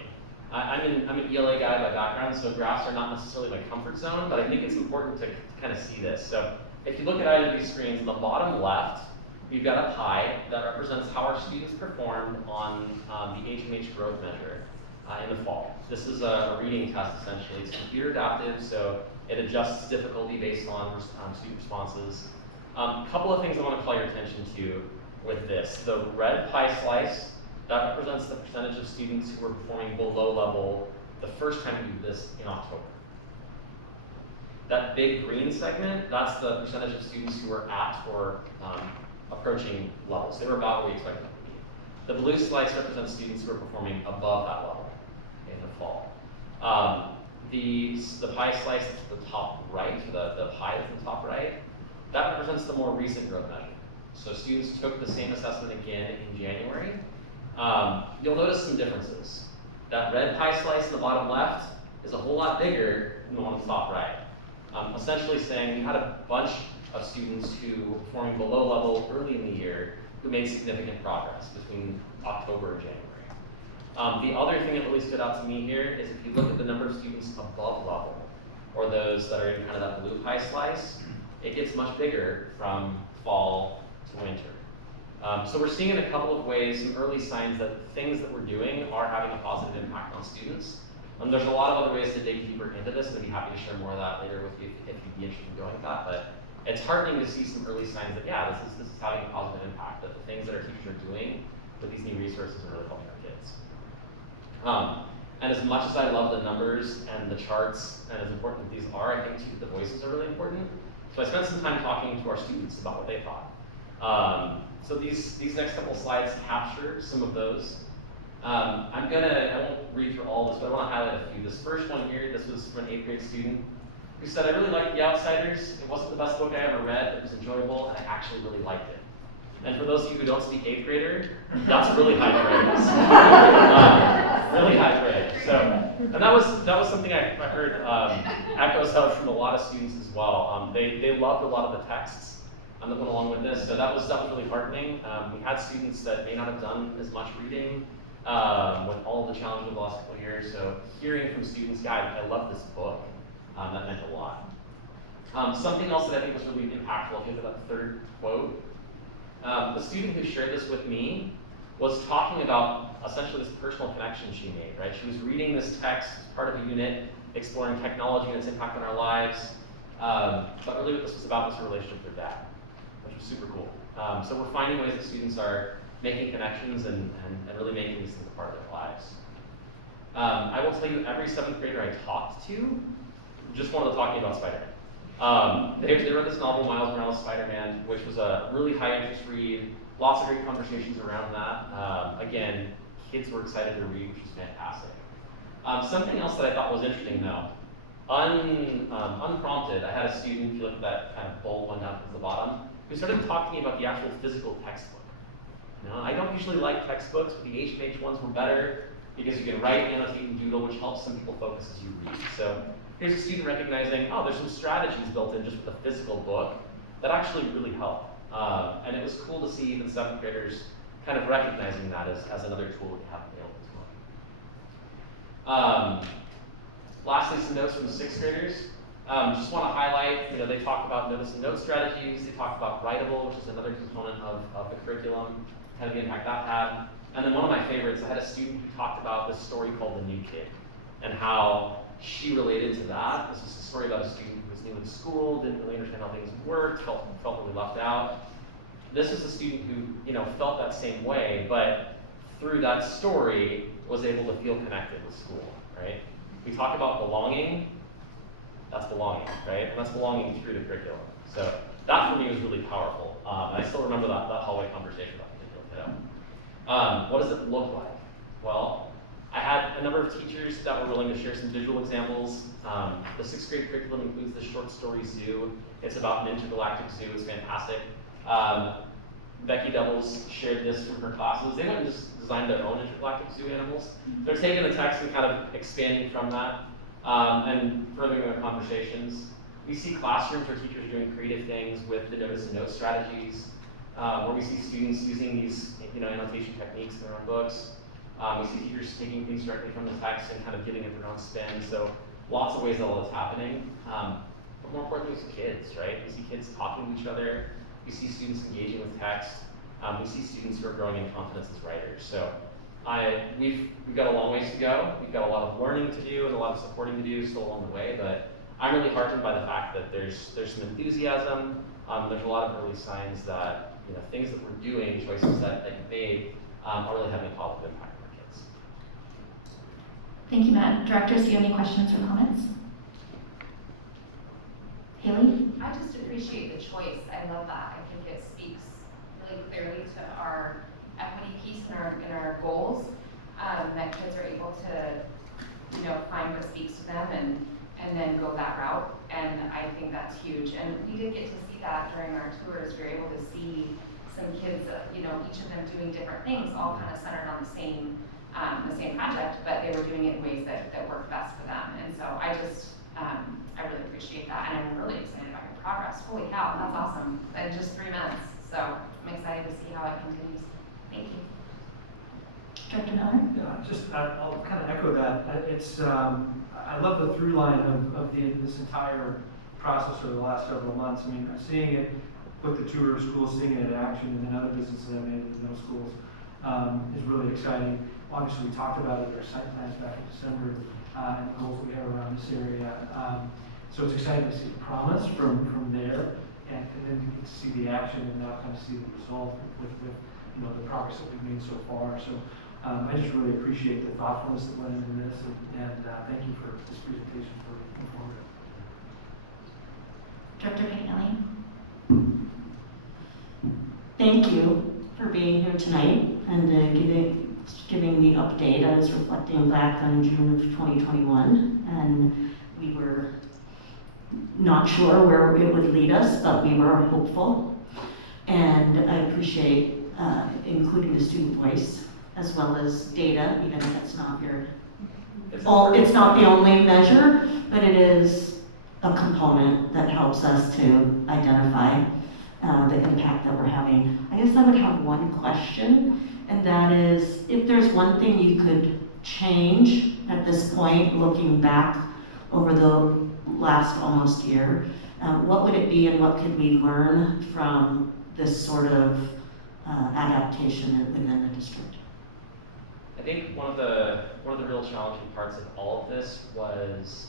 I'm an ELA guy by background, so graphs are not necessarily my comfort zone, but I think it's important to kind of see this. So if you look at either of these screens, on the bottom left, we've got a pie that represents how our students performed on the HMH growth measure in the fall. This is a reading test, essentially. It's computer adaptive, so it adjusts difficulty based on student responses. A couple of things I want to call your attention to with this. The red pie slice, that represents the percentage of students who were performing below level the first time we did this in October. That big green segment, that's the percentage of students who were at or approaching levels. They were about where we expected them to be. The blue slice represents students who are performing above that level in the fall. The pie slice at the top right, the pie that's in the top right, that represents the more recent growth measure. So students took the same assessment again in January. You'll notice some differences. That red pie slice in the bottom left is a whole lot bigger than the one on the top right. Essentially saying we had a bunch of students who were performing below level early in the year who made significant progress between October and January. The other thing that really stood out to me here is if you look at the number of students above level, or those that are in kind of that blue pie slice, it gets much bigger from fall to winter. So we're seeing in a couple of ways some early signs that things that we're doing are having a positive impact on students. There's a lot of other ways to dig deeper into this, and I'd be happy to share more of that later with you if you'd be interested in going with that. But it's heartening to see some early signs that, yeah, this is having a positive impact, that the things that our teachers are doing with these new resources are really helping our kids. And as much as I love the numbers and the charts, and as important as these are, I think too, the voices are really important. So I spent some time talking to our students about what they thought. So these next couple of slides capture some of those. I won't read through all this, but I want to highlight a few. This first one here, this was from an 8th grade student who said, I really liked The Outsiders. It wasn't the best book I ever read, but it was enjoyable, and I actually really liked it. And for those of you who don't speak 8th grader, that's really high praise. Really high praise. So, and that was something I heard echoes of from a lot of students as well. They loved a lot of the texts that went along with this, so that was really heartening. We had students that may not have done as much reading with all of the challenges of the last couple of years. So hearing from students, yeah, I love this book, that meant a lot. Something else that I think was really impactful, if you look at that third quote, the student who shared this with me was talking about essentially this personal connection she made, right? She was reading this text as part of a unit, exploring technology and its impact on our lives, but really what this was about was her relationship with her dad, which was super cool. So we're finding ways that students are making connections and really making these things a part of their lives. I will tell you, every 7th grader I talked to just wanted to talk to me about Spider-Man. They read this novel, Miles Morales' Spider-Man, which was a really high interest read, lots of great conversations around that. Again, kids were excited to read, which is fantastic. Something else that I thought was interesting though, unprompted, I had a student, if you look at that kind of bold one down at the bottom, who started talking to me about the actual physical textbook. Now, I don't usually like textbooks, but the H&H ones were better because you can write, annotate, and doodle, which helps some people focus as you read. So here's a student recognizing, oh, there's some strategies built in just with the physical book that actually really help. And it was cool to see even 7th graders kind of recognizing that as another tool that we have available to them. Lastly, some notes from the 6th graders. Just want to highlight, they talk about notice and note strategies. They talk about Writable, which is another component of the curriculum, kind of the impact that had. And then one of my favorites, I had a student who talked about this story called The New Kid, and how she related to that. This was a story about a student who was new in school, didn't really understand how things worked, felt really left out. This is a student who, felt that same way, but through that story was able to feel connected with school, right? We talk about belonging, that's belonging, right? And that's belonging through the curriculum. So that for me was really powerful. And I still remember that hallway conversation about the particular kiddo. What does it look like? Well, I had a number of teachers that were willing to share some visual examples. The 6th grade curriculum includes the short story zoo. It's about an intergalactic zoo. It's fantastic. Becky Doubles shared this from her classes. They went and just designed their own intergalactic zoo animals. They're taking the text and kind of expanding from that and furthering their conversations. We see classrooms where teachers are doing creative things with the notice and note strategies, where we see students using these annotation techniques in their own books. We see teachers taking things directly from the text and kind of giving it their own spin. So lots of ways that all that's happening. But more importantly, we see kids, right? We see kids talking to each other. We see students engaging with text. We see students who are growing in confidence as writers. So we've got a long ways to go. We've got a lot of learning to do and a lot of supporting to do still along the way. But I'm really heartened by the fact that there's some enthusiasm. There's a lot of early signs that things that we're doing, choices that you've made, are really having a positive impact on our kids. Thank you, Matt. Directors, do you have any questions or comments? Haley? I just appreciate the choice. I love that. I think it speaks really clearly to our equity piece in our goals, that kids are able to, find what speaks to them and then go that route. And I think that's huge. And we did get to see that during our tours. We were able to see some kids, you know, each of them doing different things, all kind of centered on the same project, but they were doing it in ways that worked best for them. And so I really appreciate that, and I'm really excited about your progress. Holy cow, that's awesome. In just 3 months. So I'm excited to see how it continues. Thank you. Director Miller? Yeah, I'll kind of echo that. I love the through line of this entire process over the last several months. I mean, seeing it, both the tour of schools, seeing it in action, and then other visits that I've made to the middle schools is really exciting. Obviously, we talked about it at our site plans back in December, and the goals we have around this area. So it's exciting to see the promise from there, and then to get to see the action and now kind of see the result with you know, the progress that we've made so far. So I just really appreciate the thoughtfulness that went into this, and thank you for this presentation for informative. Director McNally? Thank you for being here tonight and giving the update. I was reflecting back on June of 2021, and we were not sure where it would lead us, but we were hopeful. And I appreciate including the student voice as well as data, even if it's not it's not the only measure, but it is a component that helps us to identify the impact that we're having. I guess I would have one question, and that is, if there's one thing you could change at this point, looking back over the last almost year, what would it be, and what could we learn from this sort of adaptation within the district? I think one of the real challenging parts of all of this was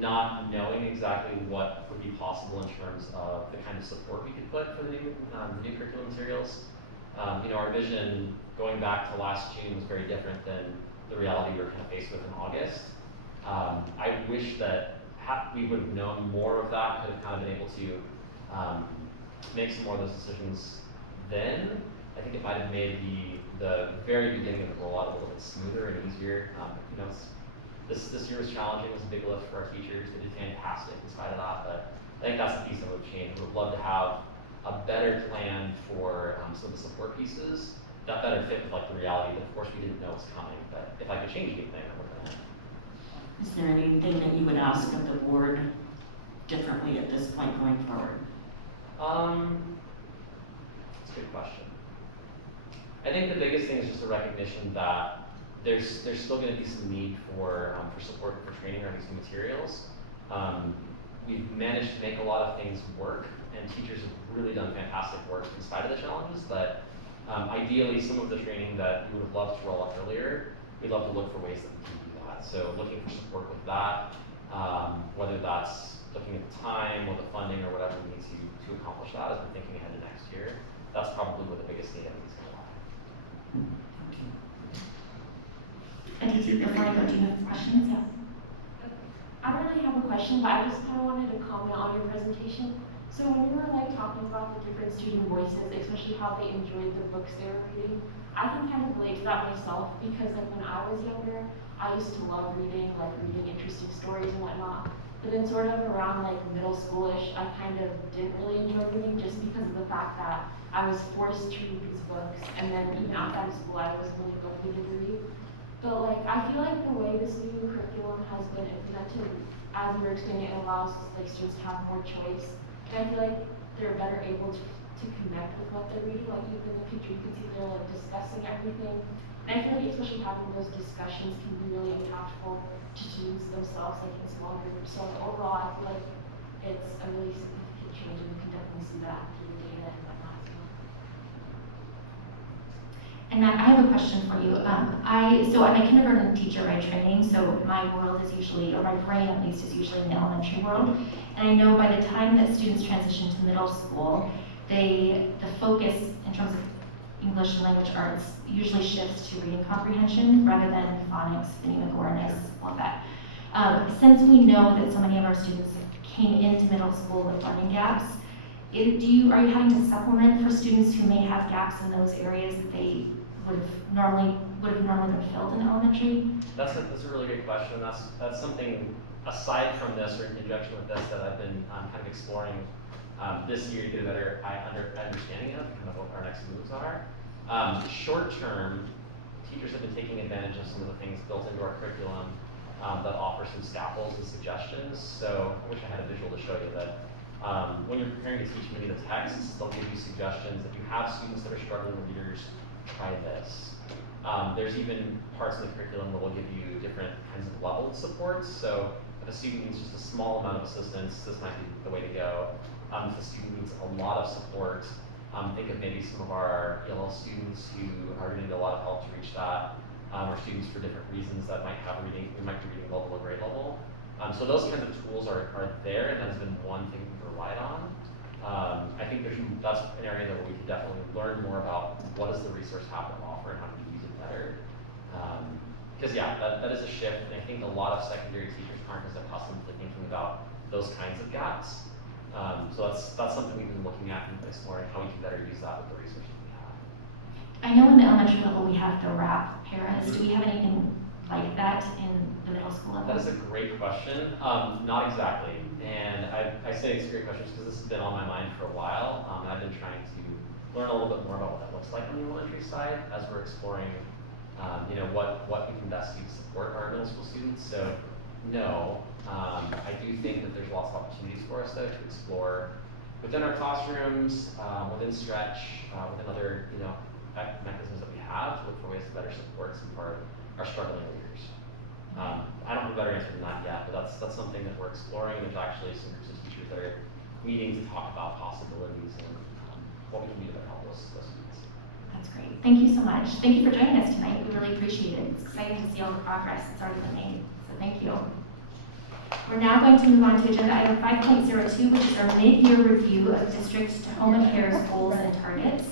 not knowing exactly what would be possible in terms of the kind of support we could put for the new curriculum materials. You know, our vision going back to last June was very different than the reality we were kind of faced with in August. I wish that we would have known more of that, could have kind of been able to make some more of those decisions then. I think it might have made the very beginning of the rollout a little bit smoother and easier. You know, this year was challenging. It was a big lift for our teachers. They did fantastic in spite of that, but I think that's the piece that would change. We would love to have a better plan for some of the support pieces that better fit with like the reality that of course we didn't know was coming, but if I could change anything, I would have. Is there anything that you would ask of the board differently at this point going forward? That's a good question. I think the biggest thing is just a recognition that there's still going to be some need for support for training around these new materials. We've managed to make a lot of things work, and teachers have really done fantastic work in spite of the challenges, but ideally some of the training that we would have loved to roll out earlier, we'd love to look for ways that we can do that. So looking for support with that, whether that's looking at the time or the funding or whatever we need to accomplish that as we're thinking ahead to next year. That's probably what the biggest need I think is going to lie. Aditi, before I go, do you have questions? Yeah. I don't really have a question, but I just kind of wanted to comment on your presentation. So when you were like talking about the different student voices, especially how they enjoyed the books they were reading, I can kind of relate to that myself because like when I was younger, I used to love reading, like reading interesting stories and whatnot. But then sort of around like middle schoolish, I kind of didn't really enjoy reading just because of the fact that I was forced to read these books, and then even outside of school, I wasn't really motivated to read. But like, I feel like the way this new curriculum has been implemented, as you were explaining, it allows like students to have more choice. And I feel like they're better able to connect with what they're reading. Like even in the picture, you can see they're like discussing everything. And I feel like especially having those discussions can be really impactful to students themselves, like in small groups. So overall, I feel like it's a really significant change, and you can definitely see that through the data and whatnot as well. And Matt, I have a question for you. So I'm a kindergarten teacher by training, so my world is usually, or my brain at least, is usually in the elementary world. And I know by the time that students transition to middle school, the focus in terms of English and language arts usually shifts to reading comprehension rather than phonics, phonemic awareness, all that. Since we know that so many of our students came into middle school with learning gaps, are you having to supplement for students who may have gaps in those areas that they would have normally been filled in elementary? That's a really great question. That's something aside from this or in conjunction with this that I've been kind of exploring this year to get a better understanding of kind of what our next moves are. Short term, teachers have been taking advantage of some of the things built into our curriculum that offer some scaffolds and suggestions. So I wish I had a visual to show you that. When you're preparing to teach many of the texts, they'll give you suggestions. If you have students that are struggling with readers, try this. There's even parts of the curriculum that will give you different kinds of leveled supports. So if a student needs just a small amount of assistance, this might be the way to go. If a student needs a lot of support, think of maybe some of our ELL students who are going to need a lot of help to reach that, or students for different reasons that might have reading, we might be reading level or grade level. So those kinds of tools are there, and that has been one thing we've relied on. I think that's an area that we can definitely learn more about what does the resource have to offer and how to use it better. Because yeah, that is a shift, and I think a lot of secondary teachers aren't as accustomed to thinking about those kinds of gaps. So that's something we've been looking at and exploring how we can better use that with the resources we have. I know in the elementary level we have the wrap paras. Do we have anything like that in the middle school level? That is a great question. Not exactly. And I say it's a great question because this has been on my mind for a while. I've been trying to learn a little bit more about what that looks like on the elementary side as we're exploring, what we can best do to support our middle school students. So no, I do think that there's lots of opportunities for us though to explore within our classrooms, within Stretch, within other, mechanisms that we have to look for ways to better support some of our struggling leaders. I don't have a better answer than that yet, but that's something that we're exploring, and there's actually some groups of teachers that are meeting to talk about possibilities and what we can do to better help those students. That's great. Thank you so much. Thank you for joining us tonight. We really appreciate it. It's exciting to see all the progress that's already been made. So thank you. We're now going to move on to agenda item 5.02, which is our mid-year review of District Tahoma Care's goals and targets.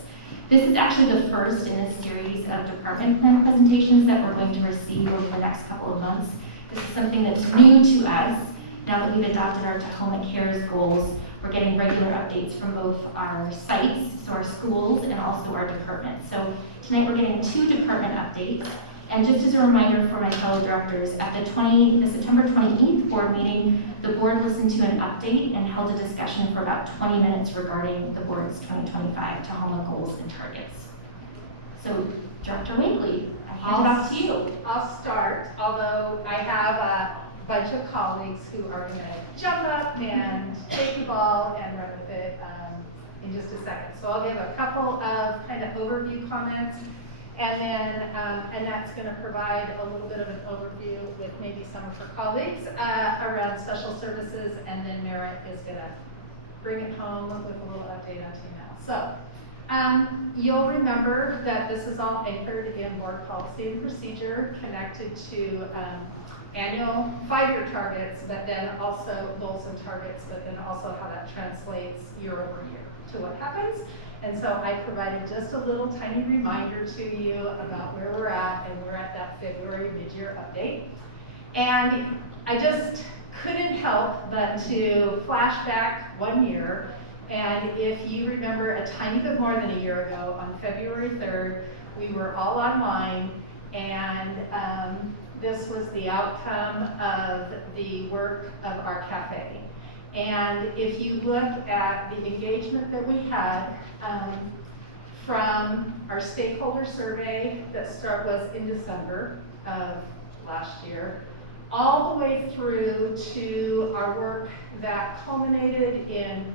This is actually the first in a series of department plan presentations that we're going to receive over the next couple of months. This is something that's new to us. Now that we've adopted our Tahoma Care's goals, we're getting regular updates from both our sites, so our schools, and also our departments. So tonight we're getting 2 department updates. And just as a reminder for my fellow directors, at the September 28th board meeting, the board listened to an update and held a discussion for about 20 minutes regarding the board's 2025 Tahoma goals and targets. So, Director Wakely, I hand it off to you. I'll start, although I have a bunch of colleagues who are going to jump up and take the ball and run with it in just a second. So I'll give a couple of kind of overview comments. And then Annette's going to provide a little bit of an overview with maybe some of her colleagues around special services, and then Merritt is going to bring it home with a little update on TML. So you'll remember that this is all anchored in board policy and procedure connected to annual 5-year targets, but then also goals and targets, but then also how that translates year over year to what happens. And so I provided just a little tiny reminder to you about where we're at, and we're at that February mid-year update. And I just couldn't help but to flash back 1 year. And if you remember a tiny bit more than a year ago, on February 3rd, we were all online, and this was the outcome of the work of our cafe. And if you look at the engagement that we had from our stakeholder survey that was in December of last year, all the way through to our work that culminated in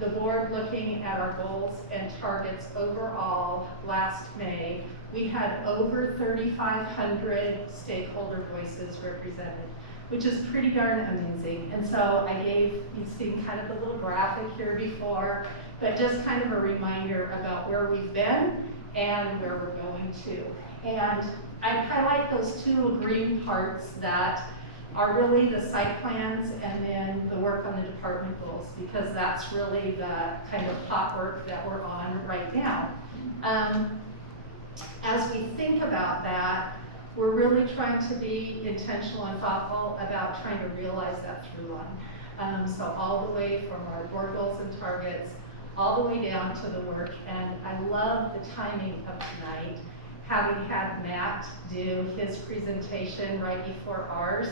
the board looking at our goals and targets overall last May, we had over 3,500 stakeholder voices represented, which is pretty darn amazing. And so you've seen kind of the little graphic here before, but just kind of a reminder about where we've been and where we're going to. And I highlight those 2 green parts that are really the site plans and then the work on the department goals, because that's really the kind of hot work that we're on right now. As we think about that, we're really trying to be intentional and thoughtful about trying to realize that through line. So all the way from our board goals and targets, all the way down to the work. And I love the timing of tonight, having had Matt do his presentation right before ours.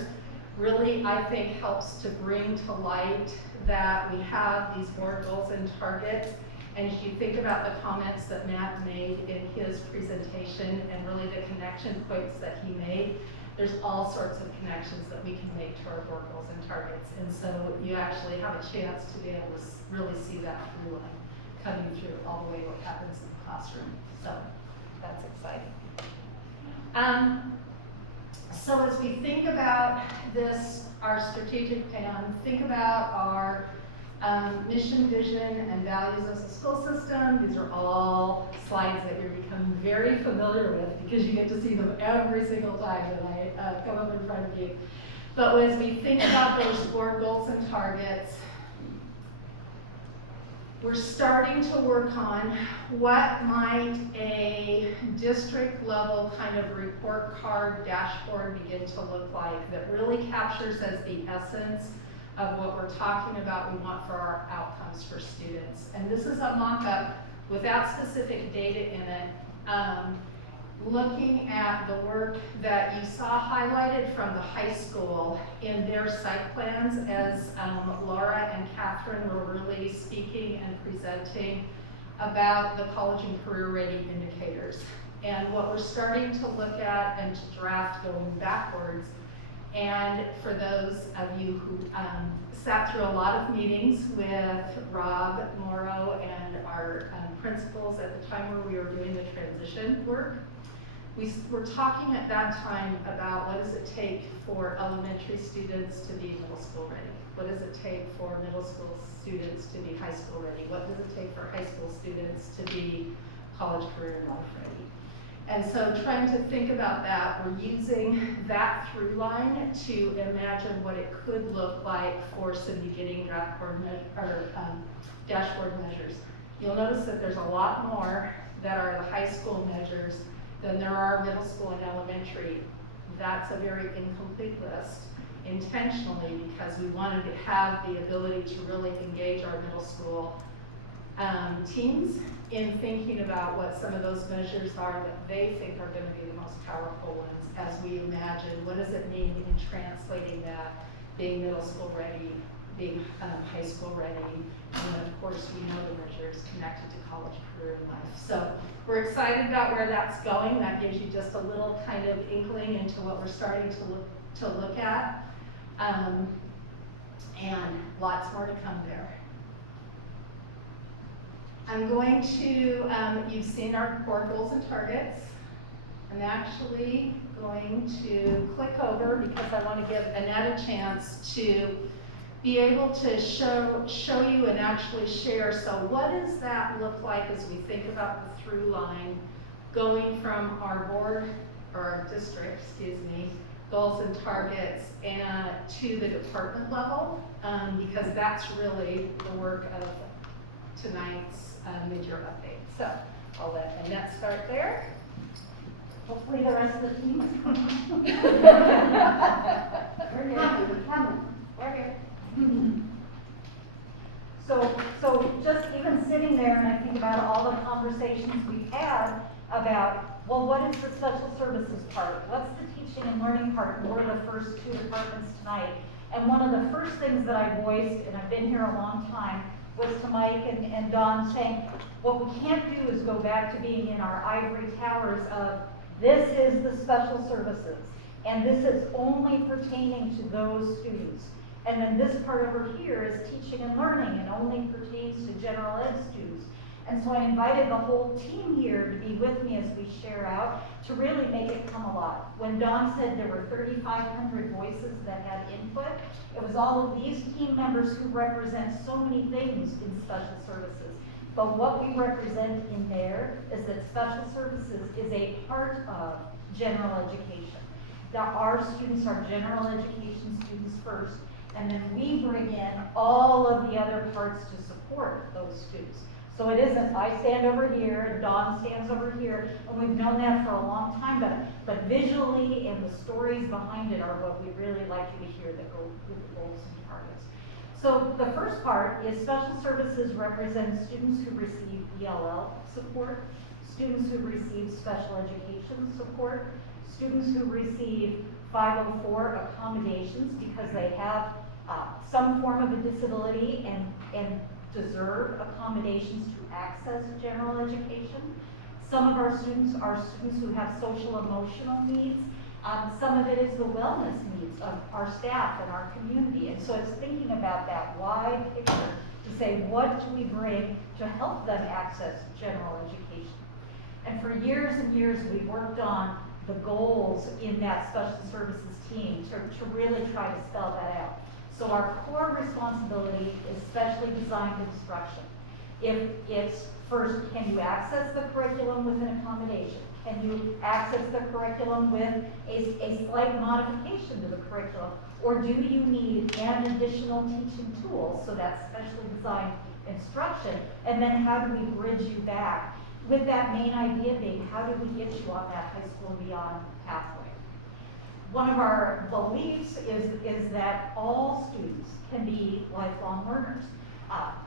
really, I think, helps to bring to light that we have these board goals and targets. And as you think about the comments that Matt made in his presentation and really the connection points that he made, there's all sorts of connections that we can make to our board goals and targets. And so you actually have a chance to be able to really see that through line coming through all the way what happens in the classroom. So that's exciting. So as we think about this, our strategic plan, think about our mission, vision, and values as a school system. These are all slides that you're becoming very familiar with because you get to see them every single time when I come up in front of you. But as we think about those board goals and targets, we're starting to work on what might a district level kind of report card dashboard begin to look like that really captures as the essence of what we're talking about we want for our outcomes for students. And this is a mock-up without specific data in it, looking at the work that you saw highlighted from the high school in their site plans as Laura and Catherine were really speaking and presenting about the college and career ready indicators. And what we're starting to look at and to draft going backwards. And for those of you who sat through a lot of meetings with Rob Morrow and our principals at the time where we were doing the transition work, we were talking at that time about what does it take for elementary students to be middle school ready? What does it take for middle school students to be high school ready? What does it take for high school students to be college, career, and life ready? And so trying to think about that, we're using that through line to imagine what it could look like for some beginning dashboard measures. You'll notice that there's a lot more that are the high school measures than there are middle school and elementary. That's a very incomplete list intentionally because we wanted to have the ability to really engage our middle school teams in thinking about what some of those measures are that they think are going to be the most powerful ones as we imagine what does it mean in translating that, being middle school ready, being high school ready, and then of course we know the measures connected to college, career, and life. So we're excited about where that's going. That gives you just a little kind of inkling into what we're starting to look at, and lots more to come there. I'm going to, you've seen our board goals and targets. I'm actually going to click over because I want to give Annette a chance to be able to show you and actually share. So what does that look like as we think about the through line going from our board, or our district, goals and targets and to the department level, because that's really the work of tonight's mid-year update. So I'll let Annette start there. Hopefully the rest of the team is coming. We're here. We're here. So just even sitting there and I think about all the conversations we've had about, well, what is the special services part? What's the teaching and learning part? And we're the first two departments tonight. And one of the first things that I voiced, and I've been here a long time, was to Mike and Don saying, what we can't do is go back to being in our ivory towers of, this is the special services, and this is only pertaining to those students. And then this part over here is teaching and learning and only pertains to general ed students. And so I invited the whole team here to be with me as we share out to really make it come alive. When Dawn said there were 3,500 voices that had input, it was all of these team members who represent so many things in special services. But what we represent in there is that special services is a part of general education. That our students are general education students first, and then we bring in all of the other parts to support those students. So it isn't, I stand over here and Dawn stands over here, and we've known that for a long time, but visually and the stories behind it are what we really like you to hear that go with the goals and targets. So the first part is special services represents students who receive ELL support, students who receive special education support, students who receive 504 accommodations because they have some form of a disability and deserve accommodations to access general education. Some of our students are students who have social emotional needs. Some of it is the wellness needs of our staff and our community. And so it's thinking about that wide picture to say, what do we bring to help them access general education? And for years and years, we worked on the goals in that special services team to really try to spell that out. So our core responsibility is specially designed instruction. If it's first, can you access the curriculum with an accommodation? Can you access the curriculum with a slight modification to the curriculum? Or do you need an additional teaching tool? So that's specially designed instruction. And then how do we bridge you back? With that main idea being, how do we get you on that high school and beyond pathway? One of our beliefs is that all students can be lifelong learners.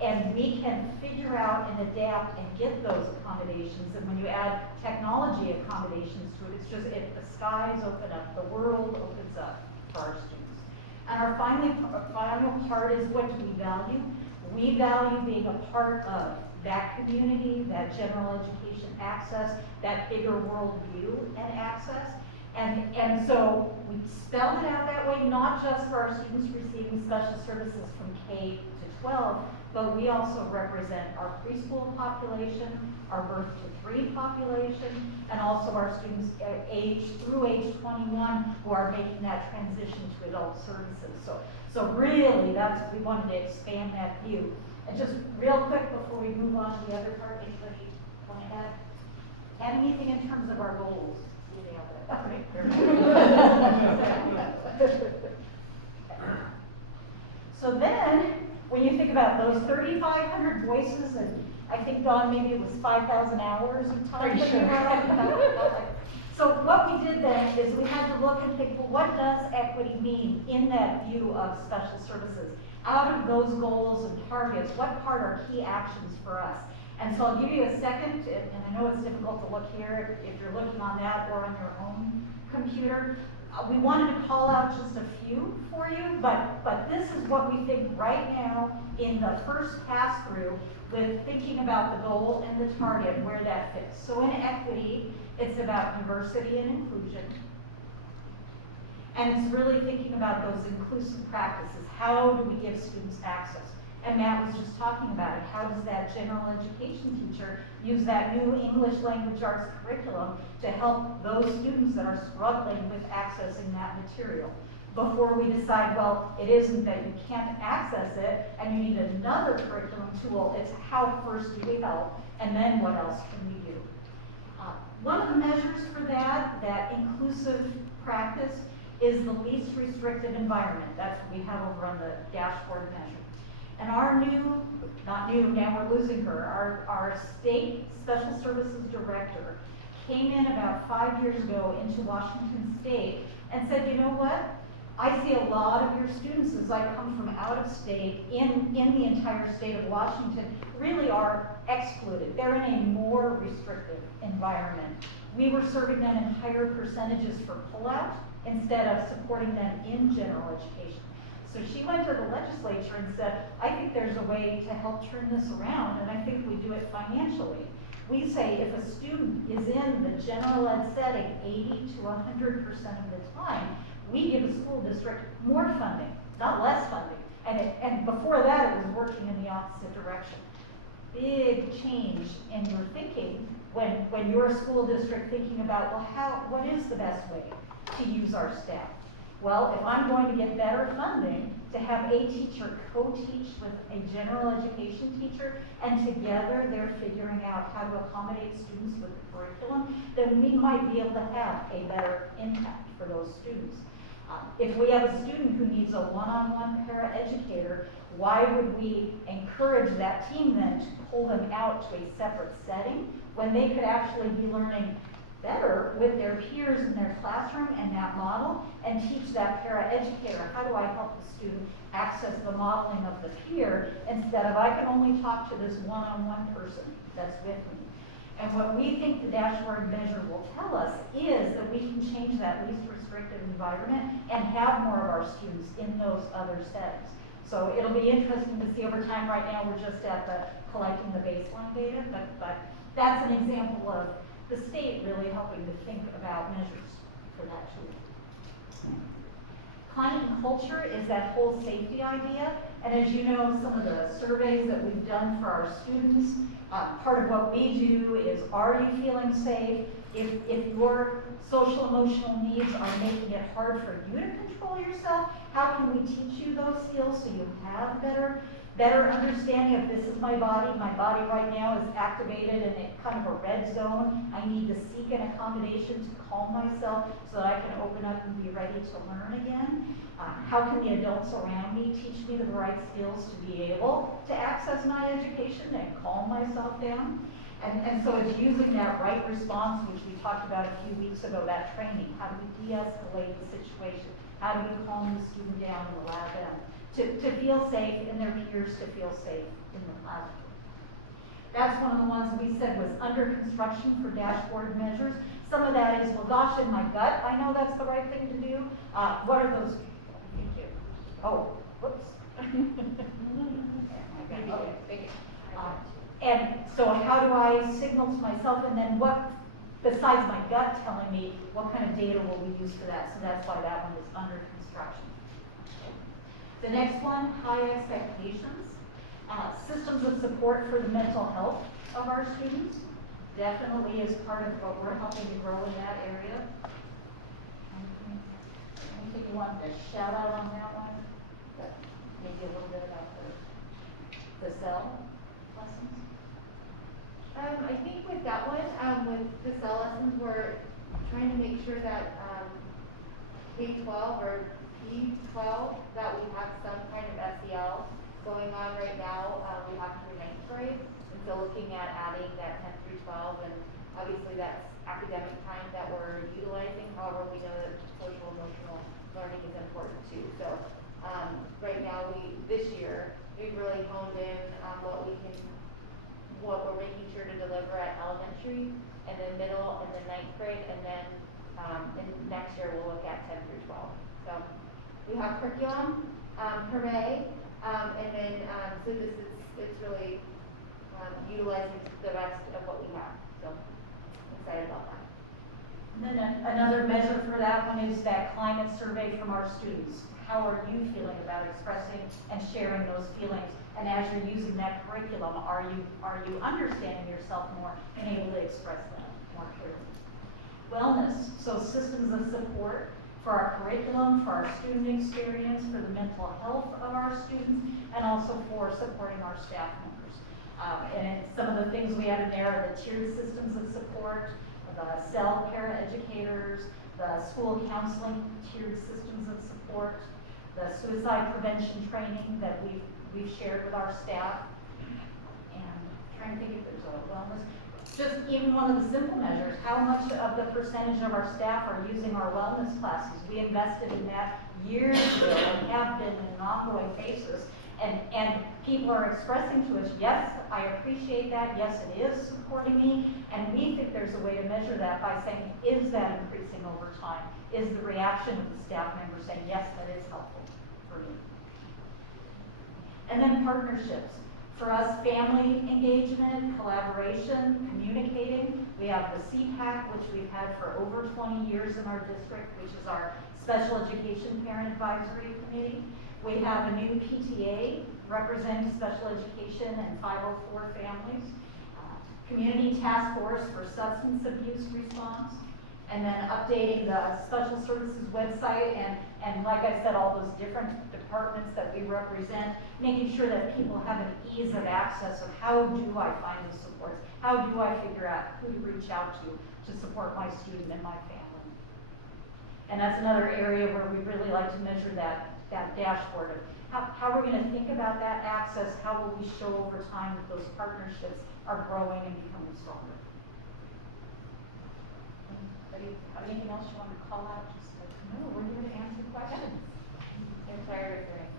And we can figure out and adapt and get those accommodations. And when you add technology accommodations to it, it's just, the skies open up, the world opens up for our students. And our final part is, what do we value? We value being a part of that community, that general education access, that bigger world view and access. And so we spelled it out that way, not just for our students receiving special services from K to 12, but we also represent our preschool population, our birth to 3 population, and also our students through age 21 who are making that transition to adult services. So really, we wanted to expand that view. And just real quick before we move on to the other part, anybody want to add anything in terms of our goals? So then, when you think about those 3,500 voices, and I think, Dawn, maybe it was 5,000 hours of time. So what we did then is we had to look and think, well, what does equity mean in that view of special services? Out of those goals and targets, what part are key actions for us? And so I'll give you a second, and I know it's difficult to look here if you're looking on that or on your own computer. We wanted to call out just a few for you, but this is what we think right now in the first pass through with thinking about the goal and the target, where that fits. So in equity, it's about diversity and inclusion. And it's really thinking about those inclusive practices. How do we give students access? And Matt was just talking about it. How does that general education teacher use that new English language arts curriculum to help those students that are struggling with accessing that material? Before we decide, well, it isn't that you can't access it and you need another curriculum tool, it's how first do we help, and then what else can we do? One of the measures for that inclusive practice, is the least restrictive environment. That's what we have over on the dashboard measure. And our not new, now we're losing her, our state special services director came in about 5 years ago into Washington State and said, you know what? I see a lot of your students as I come from out of state in the entire state of Washington really are excluded. They're in a more restrictive environment. We were serving them in higher percentages for pullout instead of supporting them in general education. So she went to the legislature and said, I think there's a way to help turn this around, and I think we do it financially. We say if a student is in the general ed setting 80 to 100% of the time, we give a school district more funding, not less funding. And before that, it was working in the opposite direction. Big change in your thinking when you're a school district thinking about, well, what is the best way to use our staff? Well, if I'm going to get better funding to have a teacher co-teach with a general education teacher, and together they're figuring out how to accommodate students with the curriculum, then we might be able to have a better impact for those students. If we have a student who needs a one-on-one paraeducator, why would we encourage that team then to pull them out to a separate setting when they could actually be learning better with their peers in their classroom and that model, and teach that paraeducator, how do I help the student access the modeling of the peer instead of I can only talk to this one-on-one person that's with me. And what we think the dashboard measure will tell us is that we can change that least restrictive environment and have more of our students in those other settings. So it'll be interesting to see over time. Right now, we're just at the collecting the baseline data, but that's an example of the state really helping to think about measures for that tool. Climate and culture is that whole safety idea. And as you know, some of the surveys that we've done for our students, part of what we do is, are you feeling safe? If your social emotional needs are making it hard for you to control yourself, how can we teach you those skills so you have better understanding of this is my body right now is activated in a kind of a red zone. I need to seek an accommodation to calm myself so that I can open up and be ready to learn again. How can the adults around me teach me the right skills to be able to access my education and calm myself down? And so it's using that right response, which we talked about a few weeks ago, that training. How do we de-escalate the situation? How do we calm the student down and allow them to feel safe and their peers to feel safe in the classroom? That's one of the ones we said was under construction for dashboard measures. Some of that is, well, gosh, in my gut, I know that's the right thing to do. What are those? Thank you. Oh, whoops. And so how do I signal to myself, and then what, besides my gut telling me, what kind of data will we use for that? So that's why that one is under construction. The next one, high expectations. Systems of support for the mental health of our students definitely is part of what we're helping to grow in that area. Anything you want to shout out on that one? Maybe a little bit about the cell lessons? I think with that one, with the cell lessons, we're trying to make sure that K-12 or P-12, that we have some kind of SEL going on right now. We have through 9th grade, and so looking at adding that 10 through 12, and obviously that's academic time that we're utilizing. However, we know that social emotional learning is important too. So right now, this year, we've really honed in on what we're making sure to deliver at elementary, and then middle, and then 9th grade, and then next year we'll look at 10 through 12. So we have curriculum, hooray, and then so it's really utilizing the rest of what we have. So I'm excited about that. And then another measure for that one is that climate survey from our students. How are you feeling about expressing and sharing those feelings? And as you're using that curriculum, are you understanding yourself more and able to express that more clearly? Wellness, so systems of support for our curriculum, for our student experience, for the mental health of our students, and also for supporting our staff members. And some of the things we have in there are the tiered systems of support, the cell para-educators, the school counseling tiered systems of support, the suicide prevention training that we've shared with our staff, and I'm trying to think if there's a wellness. Just even one of the simple measures, how much of the percentage of our staff are using our wellness classes? We invested in that years ago and have been in an ongoing basis, and people are expressing to us, yes, I appreciate that, yes, it is supporting me, and we think there's a way to measure that by saying, is that increasing over time? Is the reaction of the staff member saying, yes, that is helpful for me? And then partnerships. For us, family engagement, collaboration, communicating. We have the CPAC, which we've had for over 20 years in our district, which is our Special Education Parent Advisory Committee. We have a new PTA representing special education and 504 families. Community Task Force for Substance Abuse Response. And then updating the Special Services website and like I said, all those different departments that we represent, making sure that people have an ease of access of how do I find the supports? How do I figure out who to reach out to support my student and my family? And that's another area where we really like to measure that dashboard of how we're going to think about that access, how will we show over time that those partnerships are growing and becoming stronger. Anybody have anything else you want to call out? Just like, no, we're here to answer questions. I'm tired of hearing.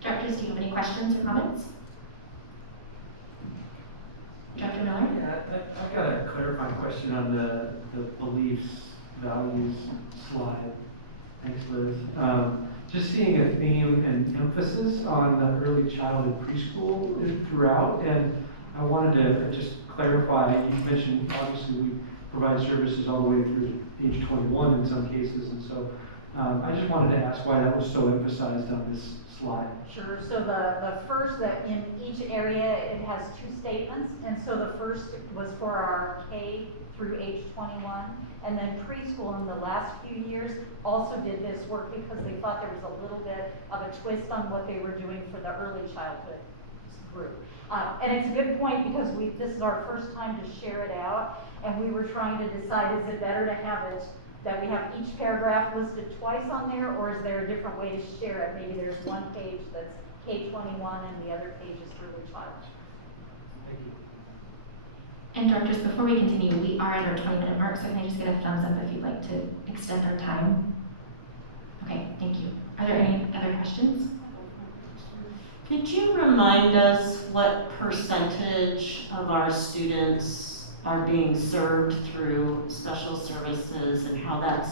Directors, do you have any questions or comments? Jeff? Dr. Miller? Yeah, I've got a clarifying question on the beliefs, values slide. Thanks, Liz. Just seeing a theme and emphasis on the early childhood preschool throughout, and I wanted to just clarify, you mentioned obviously we provide services all the way through age 21 in some cases, and so I just wanted to ask why that was so emphasized on this slide. Sure, so the first, that in each area, it has two statements, and so the first was for our K through age 21, and then preschool in the last few years also did this work because they thought there was a little bit of a twist on what they were doing for the early childhood group. And it's a good point because this is our first time to share it out, and we were trying to decide, is it better to have it that we have each paragraph listed twice on there, or is there a different way to share it? Maybe there's one page that's K-21 and the other page is early childhood. Thank you. And directors, before we continue, we are at our 20-minute mark, so can I just get a thumbs up if you'd like to extend our time? Okay, thank you. Are there any other questions? Could you remind us what percentage of our students are being served through special services and how that's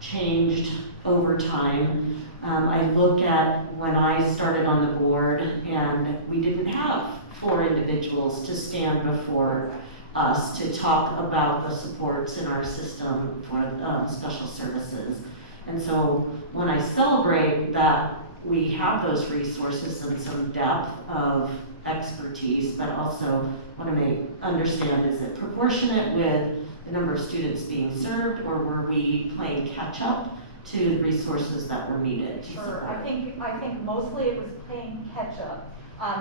changed over time? I look at when I started on the board and we didn't have 4 individuals to stand before us to talk about the supports in our system for special services. And so when I celebrate that we have those resources and some depth of expertise, but also want to understand, is it proportionate with the number of students being served, or were we playing catch up to the resources that were needed? Sure, I think mostly it was playing catch up,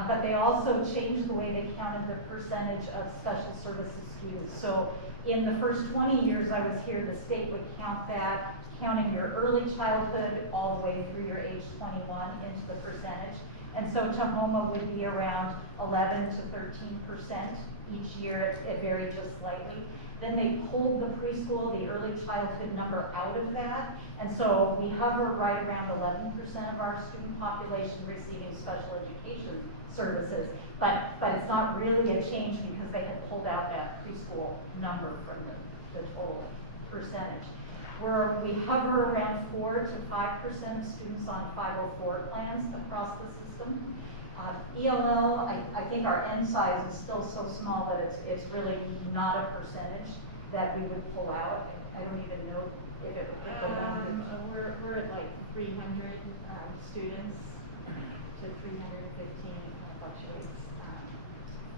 but they also changed the way they counted the percentage of special services students. So in the first 20 years I was here, the state would count that, counting your early childhood all the way through your age 21 into the percentage. And so Tahoma would be around 11 to 13% each year. It varied just slightly. Then they pulled the preschool, the early childhood number out of that. And so we hover right around 11% of our student population receiving special education services. But it's not really a change because they had pulled out that preschool number from the total percentage. Where we hover around 4 to 5% of students on 504 plans across the system. ELL, I think our N size is still so small that it's really not a percentage that we would pull out. I don't even know if it would go down. We're at like 300 students to 315, fluctuates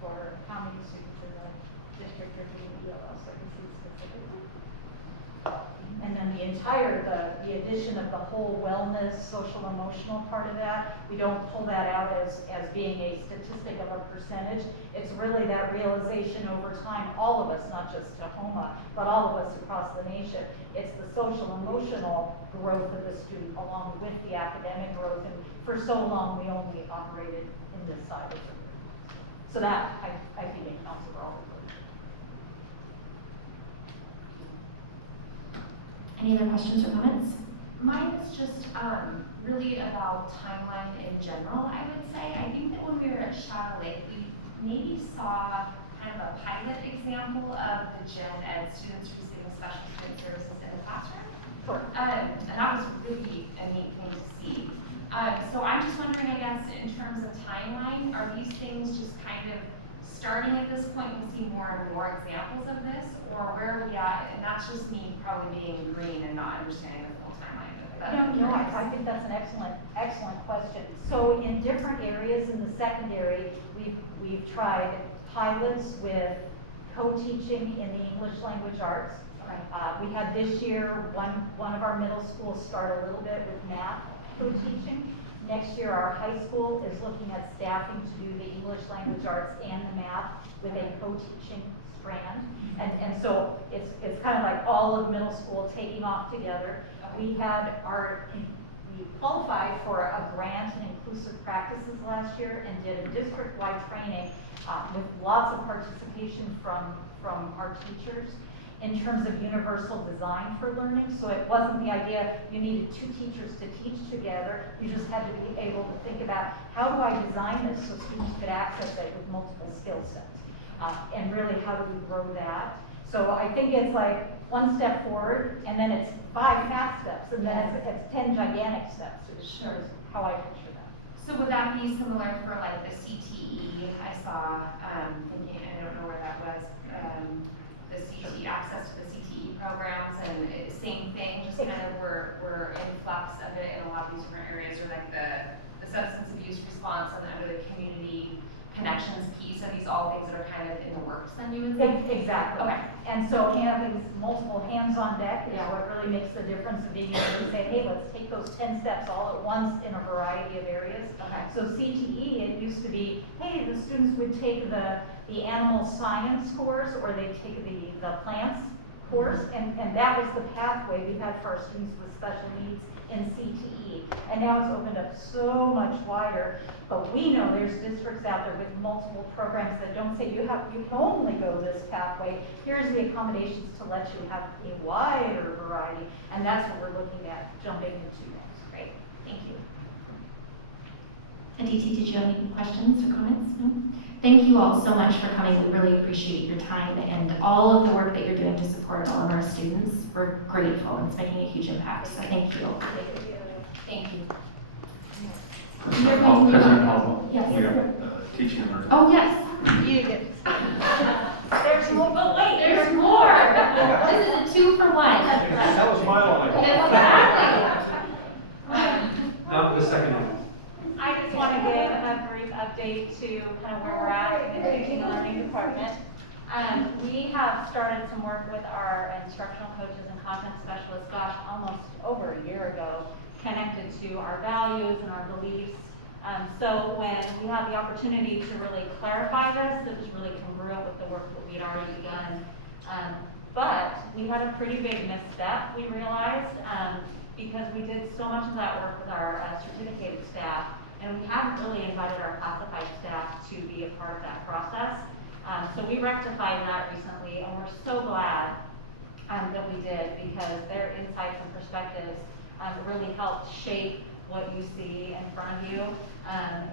for how many students in the district are doing ELL services specifically. And then the addition of the whole wellness, social emotional part of that, we don't pull that out as being a statistic of a percentage. It's really that realization over time, all of us, not just Tahoma, but all of us across the nation. It's the social emotional growth of the student along with the academic growth. And for so long, we only operated in this side of it. So that, I think it counts for all of them. Any other questions or comments? Mine is just really about timeline in general, I would say. I think that when we were at Shadow Lake, we maybe saw kind of a pilot example of the gen ed students receiving special student services in the classroom. Sure. And that was really a neat thing to see. So I'm just wondering, I guess, in terms of timeline, are these things just kind of starting at this point, we'll see more and more examples of this, or where are we at? And that's just me probably being green and not understanding the full timeline of it. No, I think that's an excellent question. So in different areas in the secondary, we've tried pilots with co-teaching in the English language arts. We had this year, one of our middle schools start a little bit with math co-teaching. Next year, our high school is looking at staffing to do the English language arts and the math with a co-teaching strand. And so it's kind of like all of middle school taking off together. We qualified for a grant in inclusive practices last year and did a district-wide training with lots of participation from our teachers in terms of universal design for learning. So it wasn't the idea you needed 2 teachers to teach together. You just had to be able to think about, how do I design this so students could access it with multiple skill sets? and really how do we grow that. So I think it's like one step forward, and then it's 5 fast steps, and then it's 10 gigantic steps, Sure. is how I picture that. So would that be similar for like the CTE? I saw, thinking, I don't know where that was, the CTE, access to the CTE programs, and same thing, just kind of we're in flux of it in a lot of these different areas, or like the substance abuse response and under the community connections piece. Are these all things that are kind of in the works then, you would say? Exactly. Okay. And so having multiple hands on deck is Yeah. what really makes the difference of being able to say, hey, let's take those 10 steps all at once in a variety of areas. Okay. So CTE, it used to be, hey, the students would take the animal science course, or they'd take the plants course, and that was the pathway we had for our students with special needs in CTE. And now it's opened up so much wider, but we know there's districts out there with multiple programs that don't say you can only go this pathway. Here's the accommodations to let you have a wider variety, and that's what we're looking at jumping into next. Great, thank you. Aditi, did you have any questions or comments? No? Thank you all so much for coming. We really appreciate your time and all of the work that you're doing to support all of our students. We're grateful, and it's making a huge impact, so thank you. Thank you. You're going to President move on. Tahoma, Yes. we have teaching and learning. Oh, yes. You get There's more, but wait, there's more. This is a 2 for 1. That was my line. Exactly. Now, the second one. I just want to give a brief update to kind of where we're at in the teaching and learning department. We have started some work with our instructional coaches and content specialists, gosh, almost over a year ago, connected to our values and our beliefs. So when we had the opportunity to really clarify this, it was really congruent with the work that we had already begun. But we had a pretty big misstep, we realized, because we did so much of that work with our certificated staff, and we hadn't really invited our classified staff to be a part of that process. So we rectified that recently, and we're so glad that we did, because their insights and perspectives really helped shape what you see in front of you.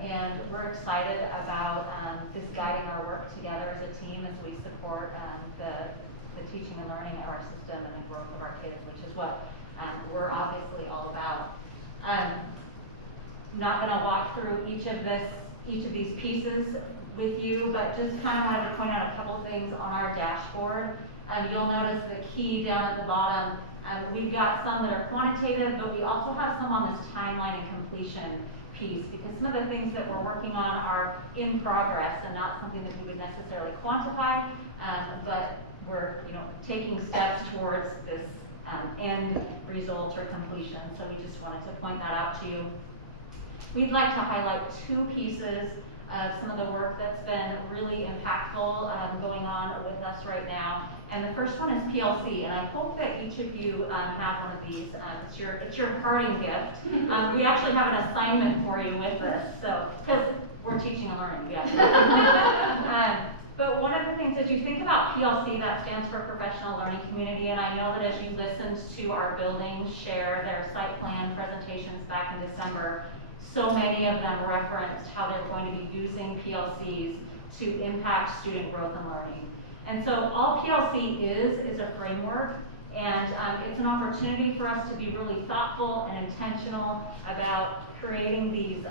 And we're excited about this guiding our work together as a team as we support the teaching and learning of our system and the growth of our kids, which is what we're obviously all about. Not going to walk through each of these pieces with you, but just kind of wanted to point out a couple things on our dashboard. You'll notice the key down at the bottom. We've got some that are quantitative, but we also have some on this timeline and completion piece, because some of the things that we're working on are in progress and not something that we would necessarily quantify, but we're taking steps towards this end result or completion. So we just wanted to point that out to you. We'd like to highlight 2 pieces of some of the work that's been really impactful going on with us right now. And the first one is PLC, and I hope that each of you have one of these. It's your parting gift. We actually have an assignment for you with this, so because we're teaching and learning, we have to. But one of the things, as you think about PLC, that stands for Professional Learning Community, and I know that as you listened to our buildings share their site plan presentations back in December, so many of them referenced how they're going to be using PLCs to impact student growth and learning. And so all PLC is a framework, and it's an opportunity for us to be really thoughtful and intentional about creating these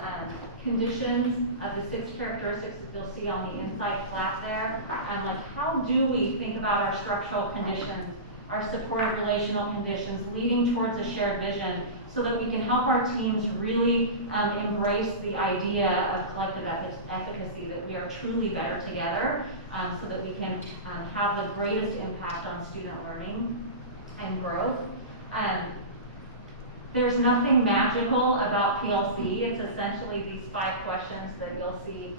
conditions of the 6 characteristics that you'll see on the inside flat there. Like, how do we think about our structural conditions, our supportive relational conditions, leading towards a shared vision, so that we can help our teams really embrace the idea of collective efficacy, that we are truly better together, so that we can have the greatest impact on student learning and growth. There's nothing magical about PLC. It's essentially these 5 questions that you'll see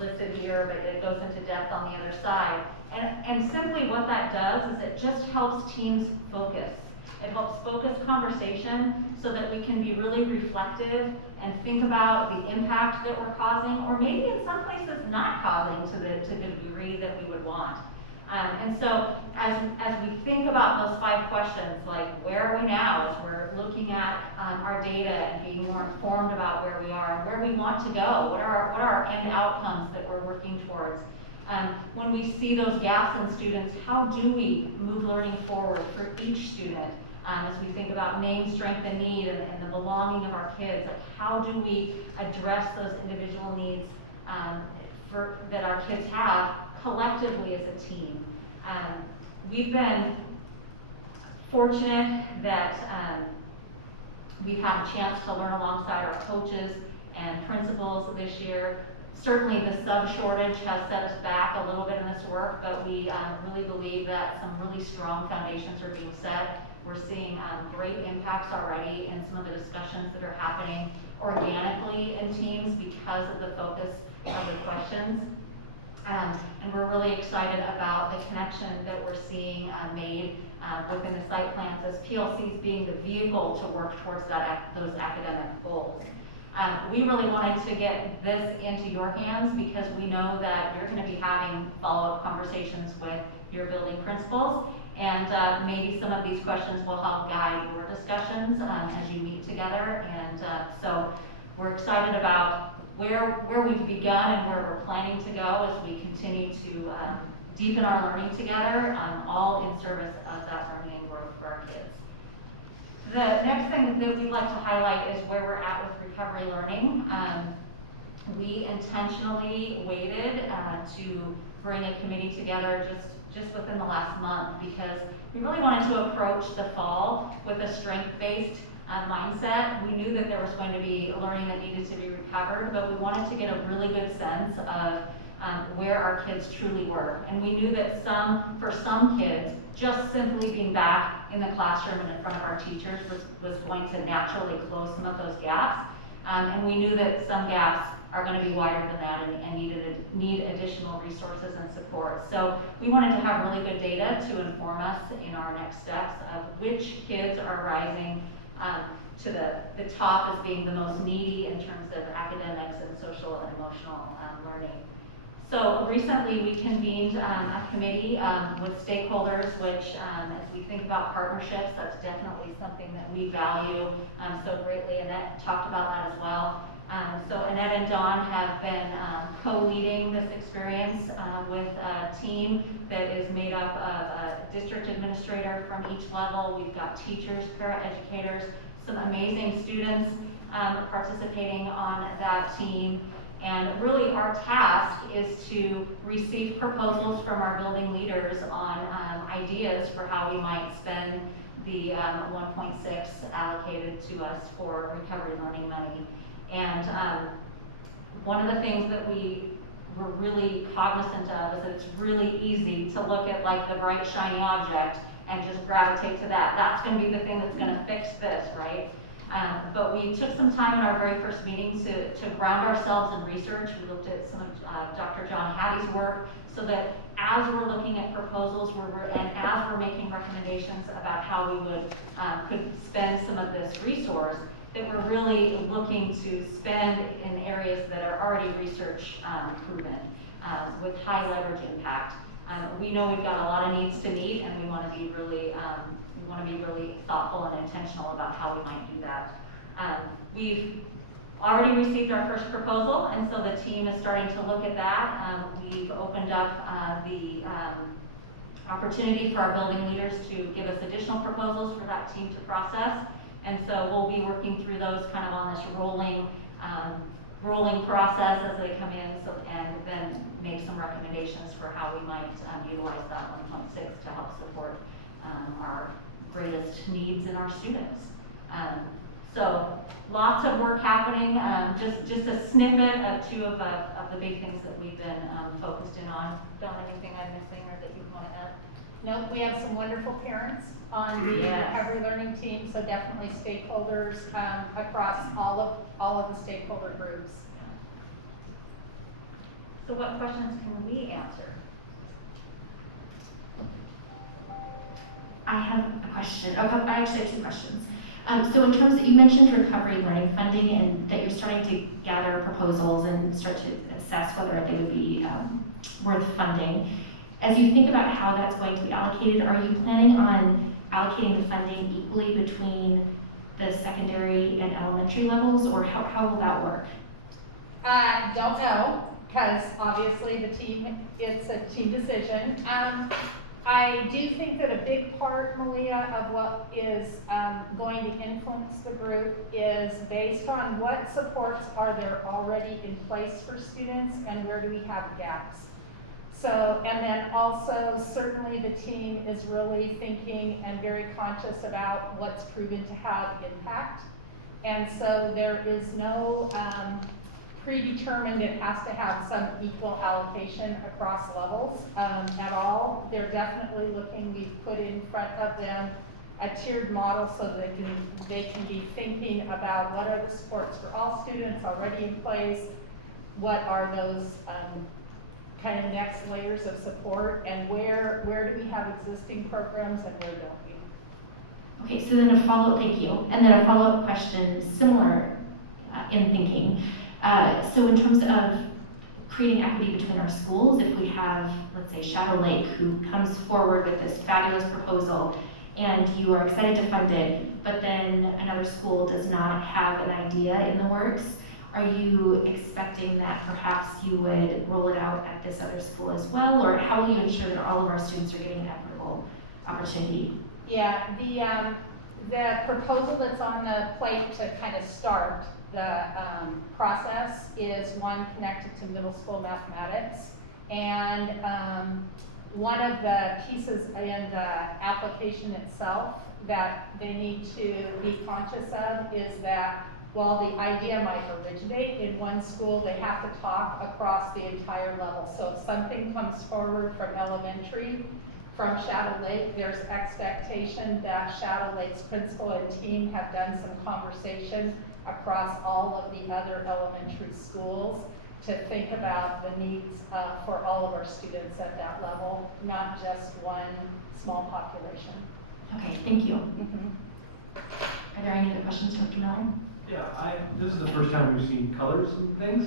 listed here, but it goes into depth on the other side. And simply what that does is it just helps teams focus. It helps focus conversation so that we can be really reflective and think about the impact that we're causing, or maybe in some places not causing to the degree that we would want. And so as we think about those 5 questions, like where are we now as we're looking at our data and being more informed about where we are and where we want to go, what are our end outcomes that we're working towards, When we see those gaps in students, how do we move learning forward for each student? As we think about name, strength, and need, and the belonging of our kids, like how do we address those individual needs that our kids have collectively as a team? We've been fortunate that we've had a chance to learn alongside our coaches and principals this year. Certainly the sub shortage has set us back a little bit in this work, but we really believe that some really strong foundations are being set. We're seeing great impacts already in some of the discussions that are happening organically in teams because of the focus of the questions. And we're really excited about the connection that we're seeing made within the site plans as PLCs being the vehicle to work towards those academic goals. We really wanted to get this into your hands because we know that you're going to be having follow-up conversations with your building principals, and maybe some of these questions will help guide your discussions as you meet together. And so we're excited about where we've begun and where we're planning to go as we continue to deepen our learning together, all in service of that learning and growth for our kids. The next thing that we'd like to highlight is where we're at with recovery learning. We intentionally waited to bring a committee together just within the last month because we really wanted to approach the fall with a strength-based mindset. We knew that there was going to be learning that needed to be recovered, but we wanted to get a really good sense of where our kids truly were. And we knew that for some kids, just simply being back in the classroom and in front of our teachers was going to naturally close some of those gaps. And we knew that some gaps are going to be wider than that and need additional resources and support. So we wanted to have really good data to inform us in our next steps of which kids are rising to the top as being the most needy in terms of academics and social and emotional learning. So recently we convened a committee with stakeholders, which as we think about partnerships, that's definitely something that we value so greatly. Annette talked about that as well. So Annette and Dawn have been co-leading this experience with a team that is made up of a district administrator from each level. We've got teachers, paraeducators, some amazing students participating on that team. And really our task is to receive proposals from our building leaders on ideas for how we might spend the 1.6 allocated to us for recovery learning money. And one of the things that we were really cognizant of is that it's really easy to look at like the bright shiny object and just gravitate to that. That's going to be the thing that's going to fix this, right? But we took some time in our very first meeting to ground ourselves in research. We looked at some of Dr. John Hattie's work so that as we're looking at proposals and as we're making recommendations about how we could spend some of this resource, that we're really looking to spend in areas that are already research proven with high leverage impact. We know we've got a lot of needs to meet, and we want to be really thoughtful and intentional about how we might do that. We've already received our first proposal, and so the team is starting to look at that. We've opened up the opportunity for our building leaders to give us additional proposals for that team to process. And so we'll be working through those kind of on this rolling process as they come in, and then make some recommendations for how we might utilize that 1.6 to help support our greatest needs in our students. So lots of work happening. Just a snippet of two of the big things that we've been focused in on. Dawn, anything I'm missing or that you want to add? Nope, we have some wonderful parents on the recovery learning team, so definitely stakeholders across all of the stakeholder groups. So what questions can we answer? I have a question. I actually have two questions. So in terms of, you mentioned recovery learning funding and that you're starting to gather proposals and start to assess whether they would be worth funding. As you think about how that's going to be allocated, are you planning on allocating the funding equally between the secondary and elementary levels, or how will that work? Don't know. because obviously it's a team decision. I do think that a big part, Malia, of what is going to influence the group is based on what supports are there already in place for students and where do we have gaps. So, and then also certainly the team is really thinking and very conscious about what's proven to have impact. And so there is no predetermined, it has to have some equal allocation across levels at all. They're definitely looking, we've put in front of them a tiered model so that they can be thinking about what are the supports for all students already in place, what are those kind of next layers of support, and where do we have existing programs and where don't we? Okay, so then a follow-up, thank you, and then a follow-up question similar in thinking. So in terms of creating equity between our schools, if we have, let's say, Shadow Lake, who comes forward with this fabulous proposal, and you are excited to fund it, but then another school does not have an idea in the works, are you expecting that perhaps you would roll it out at this other school as well, or how will you ensure that all of our students are getting an equitable opportunity? Yeah, the proposal that's on the plate to kind of start the process is one connected to middle school mathematics. And one of the pieces in the application itself that they need to be conscious of is that while the idea might originate in one school, they have to talk across the entire level. So if something comes forward from elementary, from Shadow Lake, there's expectation that Shadow Lake's principal and team have done some conversation across all of the other elementary schools to think about the needs for all of our students at that level, not just one small population. Okay, thank you. Mm-hmm. Are there any other questions, Dr. Miller? Yeah, this is the first time we've seen colors and things.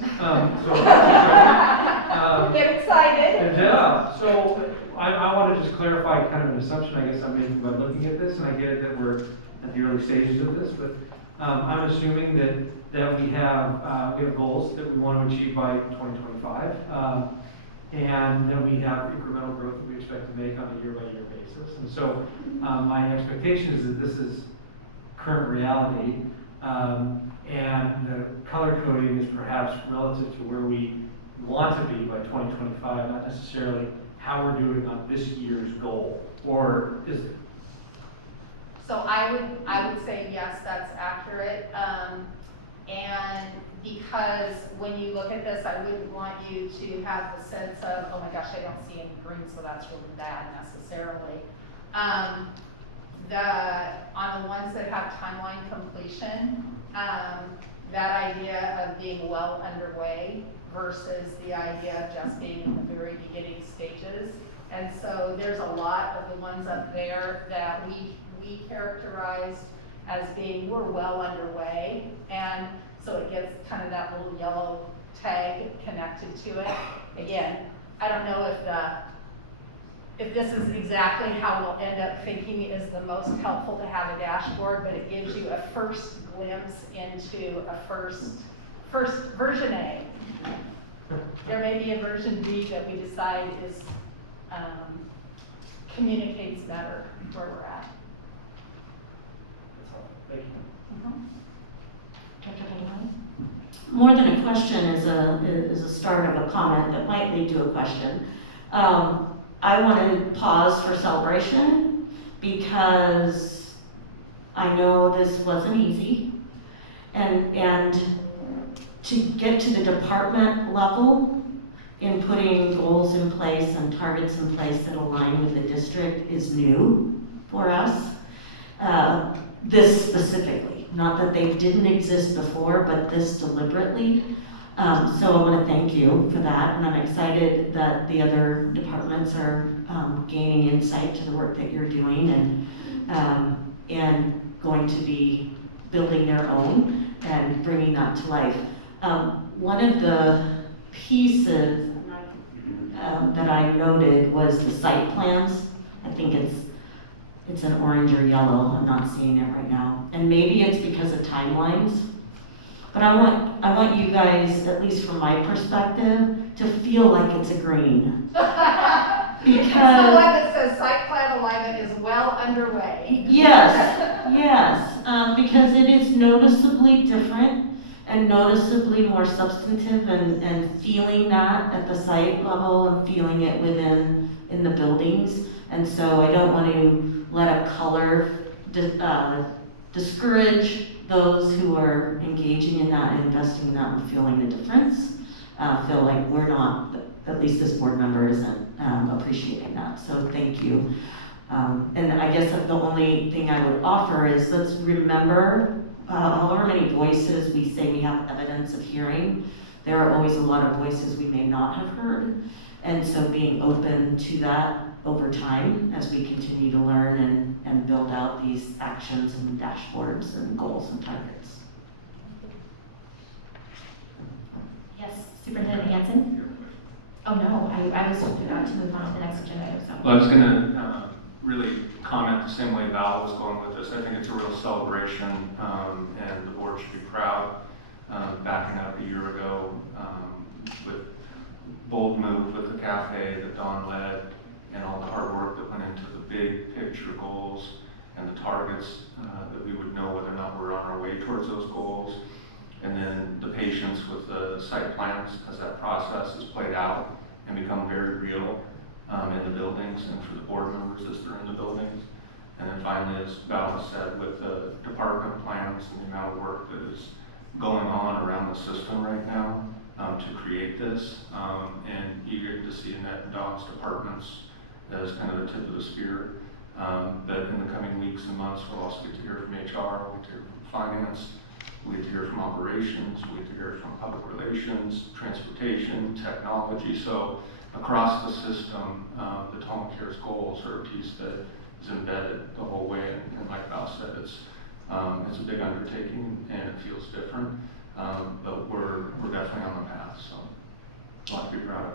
Get excited. Yeah, so I want to just clarify kind of an assumption I guess I'm making by looking at this, and I get it that we're at the early stages of this, but I'm assuming that we have goals that we want to achieve by 2025, and then we have incremental growth that we expect to make on a year-by-year basis. And so my expectation is that this is current reality, and the color coding is perhaps relative to where we want to be by 2025, not necessarily how we're doing on this year's goal, or is it? So I would say yes, that's accurate. And because when you look at this, I wouldn't want you to have the sense of, oh my gosh, I don't see any green, so that's really bad necessarily. On the ones that have timeline completion, that idea of being well underway versus the idea of just being in the very beginning stages. And so there's a lot of the ones up there that we characterized as being, we're well underway. And so it gets kind of that little yellow tag connected to it. Again, I don't know if this is exactly how we'll end up thinking is the most helpful to have a dashboard, but it gives you a first glimpse into a first version A. There may be a version B that we decide is communicates better where we're at. Thank you. Dr. Tahoma? More than a question is a start of a comment that might lead to a question. I want to pause for celebration because I know this wasn't easy, and to get to the department level in putting goals in place and targets in place that align with the district is new for us. This specifically, not that they didn't exist before, but this deliberately. So I want to thank you for that, and I'm excited that the other departments are gaining insight to the work that you're doing and going to be building their own and bringing that to life. One of the pieces that I noted was the site plans. I think it's an orange or yellow. I'm not seeing it right now. And maybe it's because of timelines. But I want you guys, at least from my perspective, to feel like it's a green. It's the one that says site plan alignment is well underway. Yes, because it is noticeably different and noticeably more substantive and feeling that at the site level and feeling it in the buildings. And so I don't want to let a color discourage those who are engaging in that and investing in that and feeling the difference. Feel like we're not, at least this board member isn't appreciating that. So thank you. And I guess the only thing I would offer is let's remember however many voices we say we have evidence of hearing, there are always a lot of voices we may not have heard. And so being open to that over time as we continue to learn and build out these actions and dashboards and goals and targets. Yes, Superintendent Hanson? Oh, no, I was about to move on to the next agenda item, so. Well, I was going to really comment the same way Val was going with this. I think it's a real celebration, and the board should be proud. Backing up a year ago with bold move with the cafe that Don led, and all the hard work that went into the big picture goals and the targets that we would know whether or not we're on our way towards those goals. And then the patience with the site plans as that process is played out and become very real in the buildings and for the board members as they're in the buildings. And then finally, as Val said, with the department plans and the amount of work that is going on around the system right now to create this, and eager to see Annette and Don's departments as kind of the tip of the spear. But in the coming weeks and months, we'll also get to hear from HR, we'll get to hear from finance, we get to hear from operations, we get to hear from public relations, transportation, technology. So across the system, the Tahoma Cares goals are a piece that is embedded the whole way. And like Val said, it's a big undertaking and it feels different, but we're definitely on the path. So a lot to be proud of.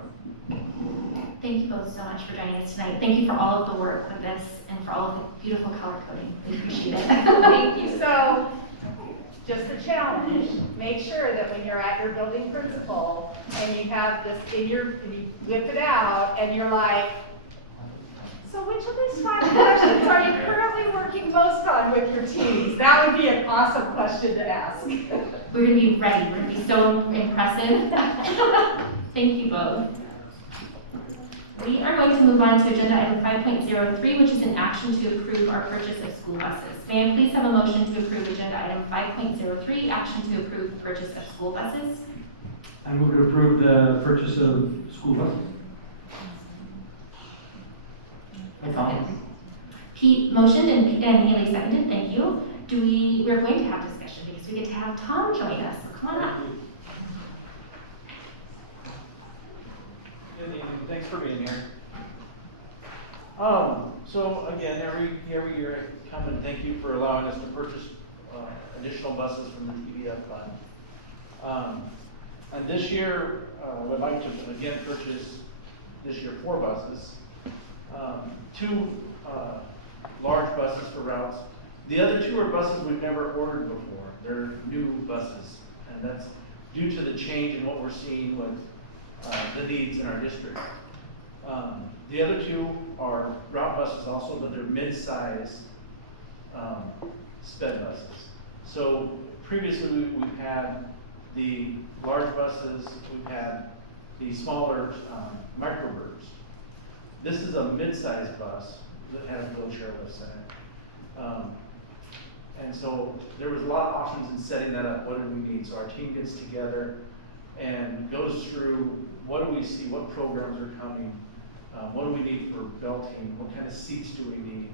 Thank you both so much for joining us tonight. Thank you for all of the work with this and for all of the beautiful color coding. We appreciate it. Thank you. So, just a challenge, make sure that when you're at your building principal and you have this and you whip it out and you're like, so which of these 5 questions are you currently working most on with your teams? That would be an awesome question to ask. We're going to be ready. We're going to be so impressive. Thank you both. We are going to move on to agenda item 5.03, which is an action to approve our purchase of school buses. May I please have a motion to approve agenda item 5.03, action to approve the purchase of school buses? I move to approve the purchase of school buses. Pete motioned and Haley seconded. Thank you. We're going to have discussion because we get to have Tom join us. So come on up. Good evening, thanks for being here. So again, every year I come and thank you for allowing us to purchase additional buses from the TDF fund. And this year, I would like to again purchase this year 4 buses. 2 large buses for routes. The other 2 are buses we've never ordered before. They're new buses, and that's due to the change in what we're seeing with the needs in our district. The other 2 are route buses also, but they're mid-size sped buses. So previously we've had the large buses, we've had the smaller microbirds. This is a mid-size bus that has wheelchair lifts in it. And so there was a lot of options in setting that up. What do we need? So our team gets together and goes through what do we see, what programs are coming, what do we need for belting, what kind of seats do we need,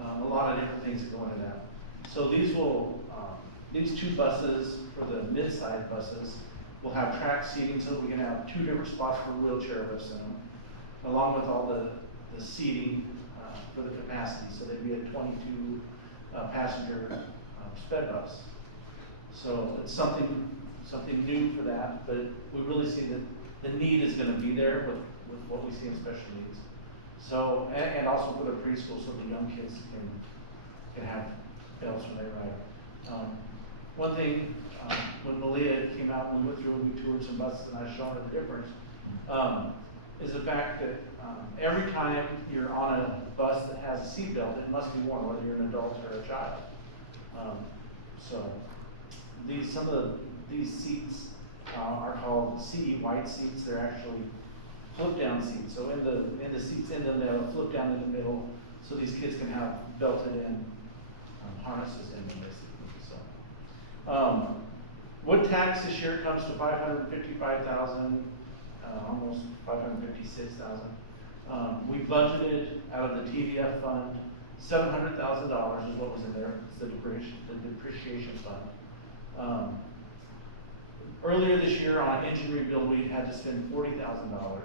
a lot of different things that go into that. So these 2 buses for the mid-size buses will have track seating so that we can have 2 different spots for wheelchair lifts in them, along with all the seating for the capacity. So they'd be a 22 passenger sped bus. So it's something new for that, but we really see that the need is going to be there with what we see in special needs. So, and also for the preschool, so the young kids can have belts when they ride. one thing, when Malia came out and we went through and we toured some buses and I showed her the difference, is the fact that every time you're on a bus that has a seatbelt, it must be worn, whether you're an adult or a child. So these seats are called CE white seats. They're actually flip-down seats. So in the seats in them, they have a flip down in the middle, so these kids can have belted-in harnesses in them, basically. So, wood tax this year comes to $555,000, almost $556,000. We budgeted out of the TVF fund $700,000 is what was in there. It's the depreciation fund. Earlier this year on engine rebuild, we had to spend $40,000,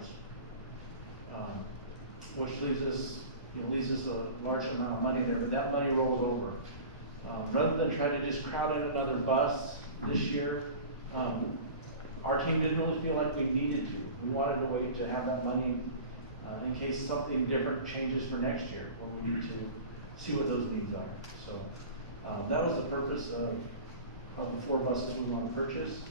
which leaves us a large amount of money there. But that money rolls over. Rather than try to just crowd in another bus this year, our team didn't really feel like we needed to. We wanted to wait to have that money in case something different changes for next year, when we need to see what those needs are. So that was the purpose of the 4 buses we want to purchase.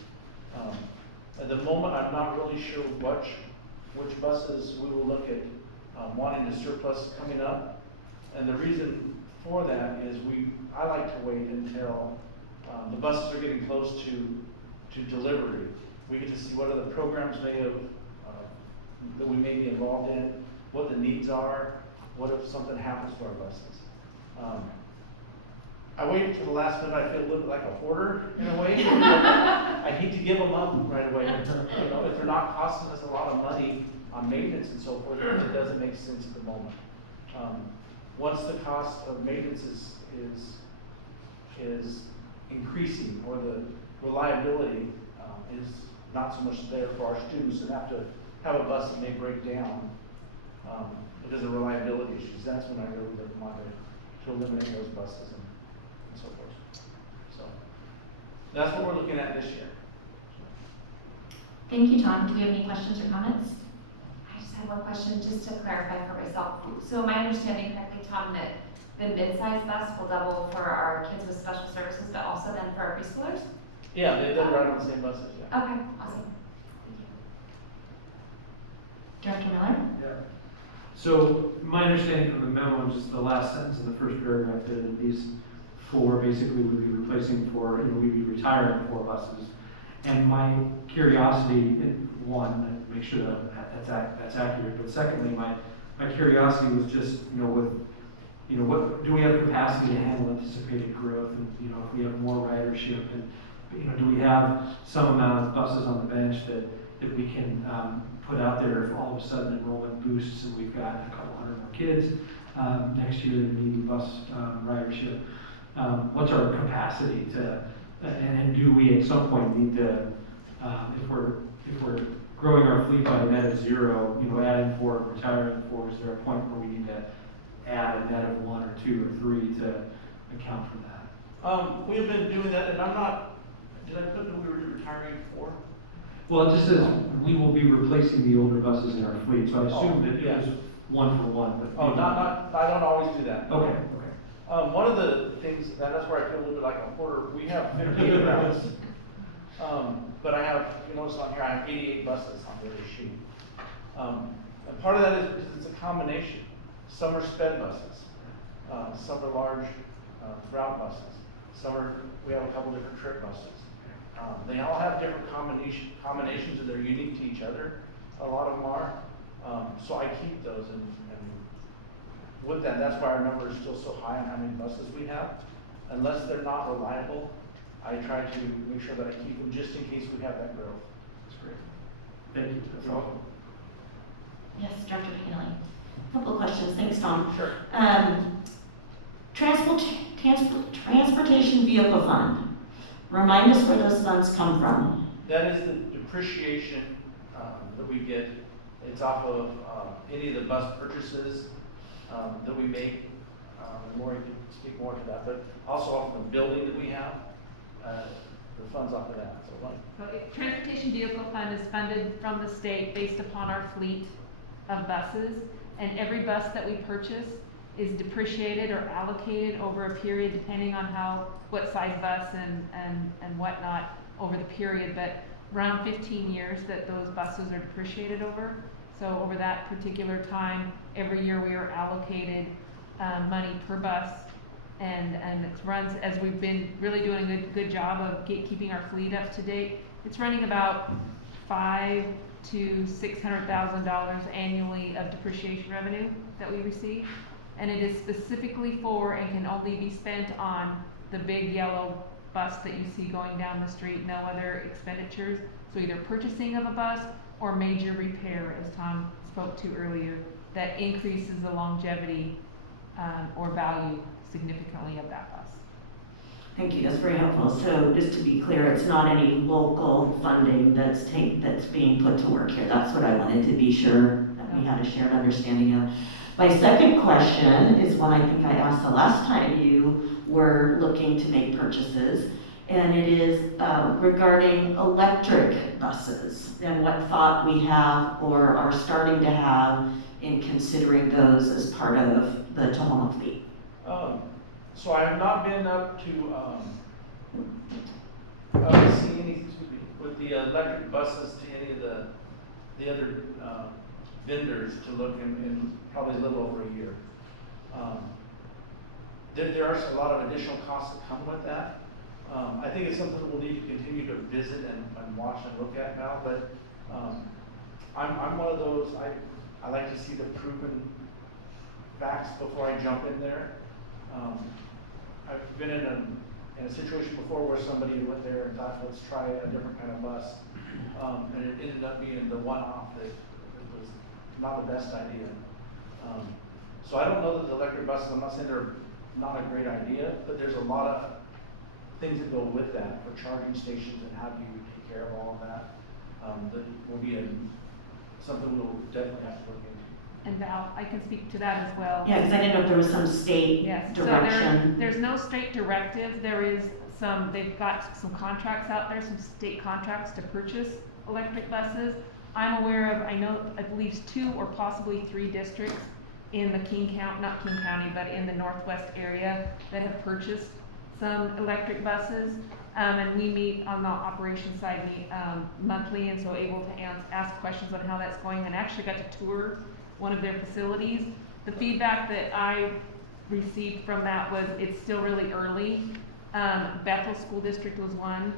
At the moment, I'm not really sure which buses we will look at wanting to surplus coming up. And the reason for that is I like to wait until the buses are getting close to delivery. We get to see what other programs that we may be involved in, what the needs are, what if something happens to our buses. I wait until the last minute. I feel a little bit like a hoarder in a way. I hate to give them up right away. You know, if they're not costing us a lot of money on maintenance and so forth, it doesn't make sense at the moment. Once the cost of maintenance is increasing, or the reliability is not so much there for our students and have to have a bus that may break down because of reliability issues, that's when I really want to eliminate those buses and so forth. So that's what we're looking at this year. Thank you, Tom. Do we have any questions or comments? I just have one question, just to clarify for myself. So am I understanding correctly, Tom, that the mid-size bus will double for our kids with special services, but also then for our preschoolers? Yeah, they're right on the same buses. Yeah. Okay, awesome. Thank you. Director Miller? Yeah. So my understanding from the memo, just the last sentence in the first paragraph, that these 4 basically would be replacing 4, we'd be retiring 4 buses. And my curiosity, one, make sure that that's accurate, but secondly, my curiosity was just, what do we have capacity to handle anticipated growth, and if we have more ridership, and do we have some amount of buses on the bench that we can put out there if all of a sudden enrollment boosts and we've got a couple hundred more kids next year that need bus ridership? What's our capacity to, and do we at some point need to, if we're growing our fleet by a net of 0, adding 4, retiring 4, is there a point where we need to add a net of 1 or 2 or 3 to account for that? We've been doing that, and I'm not, did I put that we were retiring 4? Well, it just says we will be replacing the older buses in our fleet, so I assume that yeah. it was 1 for 1. But Oh, I don't always do that. Okay. One of the things, that's where I feel a little bit like a hoarder, we have 58 routes. But I have, if you notice on here, I have 88 buses on the other sheet. And part of that is because it's a combination. Some are sped buses, some are large route buses, we have a couple different trip buses. They all have different combinations and they're unique to each other. A lot of them are. So I keep those, and with that, that's why our number is still so high on how many buses we have. Unless they're not reliable, I try to make sure that I keep them just in case we have that growth. That's great. Thank you. That's all. Yes, Director Hanley. Couple of questions. Thanks, Tom. Sure. Transportation Vehicle Fund. Remind us where those funds come from. That is the depreciation that we get. It's off of any of the bus purchases that we make. Lori can speak more to that, but also off of the building that we have. The funds off of that. So Transportation Vehicle Fund is funded from the state based upon our fleet of buses, and every bus that we purchase is depreciated or allocated over a period depending on what size bus and whatnot over the period, but around 15 years that those buses are depreciated over. So over that particular time, every year we are allocated money per bus, and it runs, as we've been really doing a good job of keeping our fleet up to date. It's running about $500,000 to $600,000 annually of depreciation revenue that we receive, and it is specifically for and can only be spent on the big yellow bus that you see going down the street. No other expenditures. So either purchasing of a bus or major repair, as Tom spoke to earlier, that increases the longevity or value significantly of that bus. Thank you, that's very helpful. So just to be clear, it's not any local funding that's being put to work here. That's what I wanted to be sure that we had a shared understanding of. My second question is one I think I asked the last time you were looking to make purchases, and it is regarding electric buses and what thought we have or are starting to have in considering those as part of the Tahoma fleet. So I have not been up to see any, with the electric buses to any of the other vendors to look in probably a little over a year. There are a lot of additional costs that come with that. I think it's something that we'll need to continue to visit and watch and look at now, but I'm one of those, I like to see the proven facts before I jump in there. I've been in a situation before where somebody went there and thought, let's try a different kind of bus, and it ended up being the one-off that it was not the best idea. So I don't know that the electric buses, I'm not saying they're not a great idea, but there's a lot of things that go with that for charging stations and how do you take care of all of that. That will be something we'll definitely have to look into. And Val, I can speak to that as well. Yeah, because I didn't know if there was some state direction. So there's no state directive. There is they've got some contracts out there, some state contracts to purchase electric buses. I'm aware of, I believe 2 or possibly 3 districts in the not King County, but in the Northwest area that have purchased some electric buses. And we meet on the operations side, monthly, and so able to ask questions on how that's going, and actually got to tour one of their facilities. The feedback that I received from that was it's still really early. Bethel School District was one,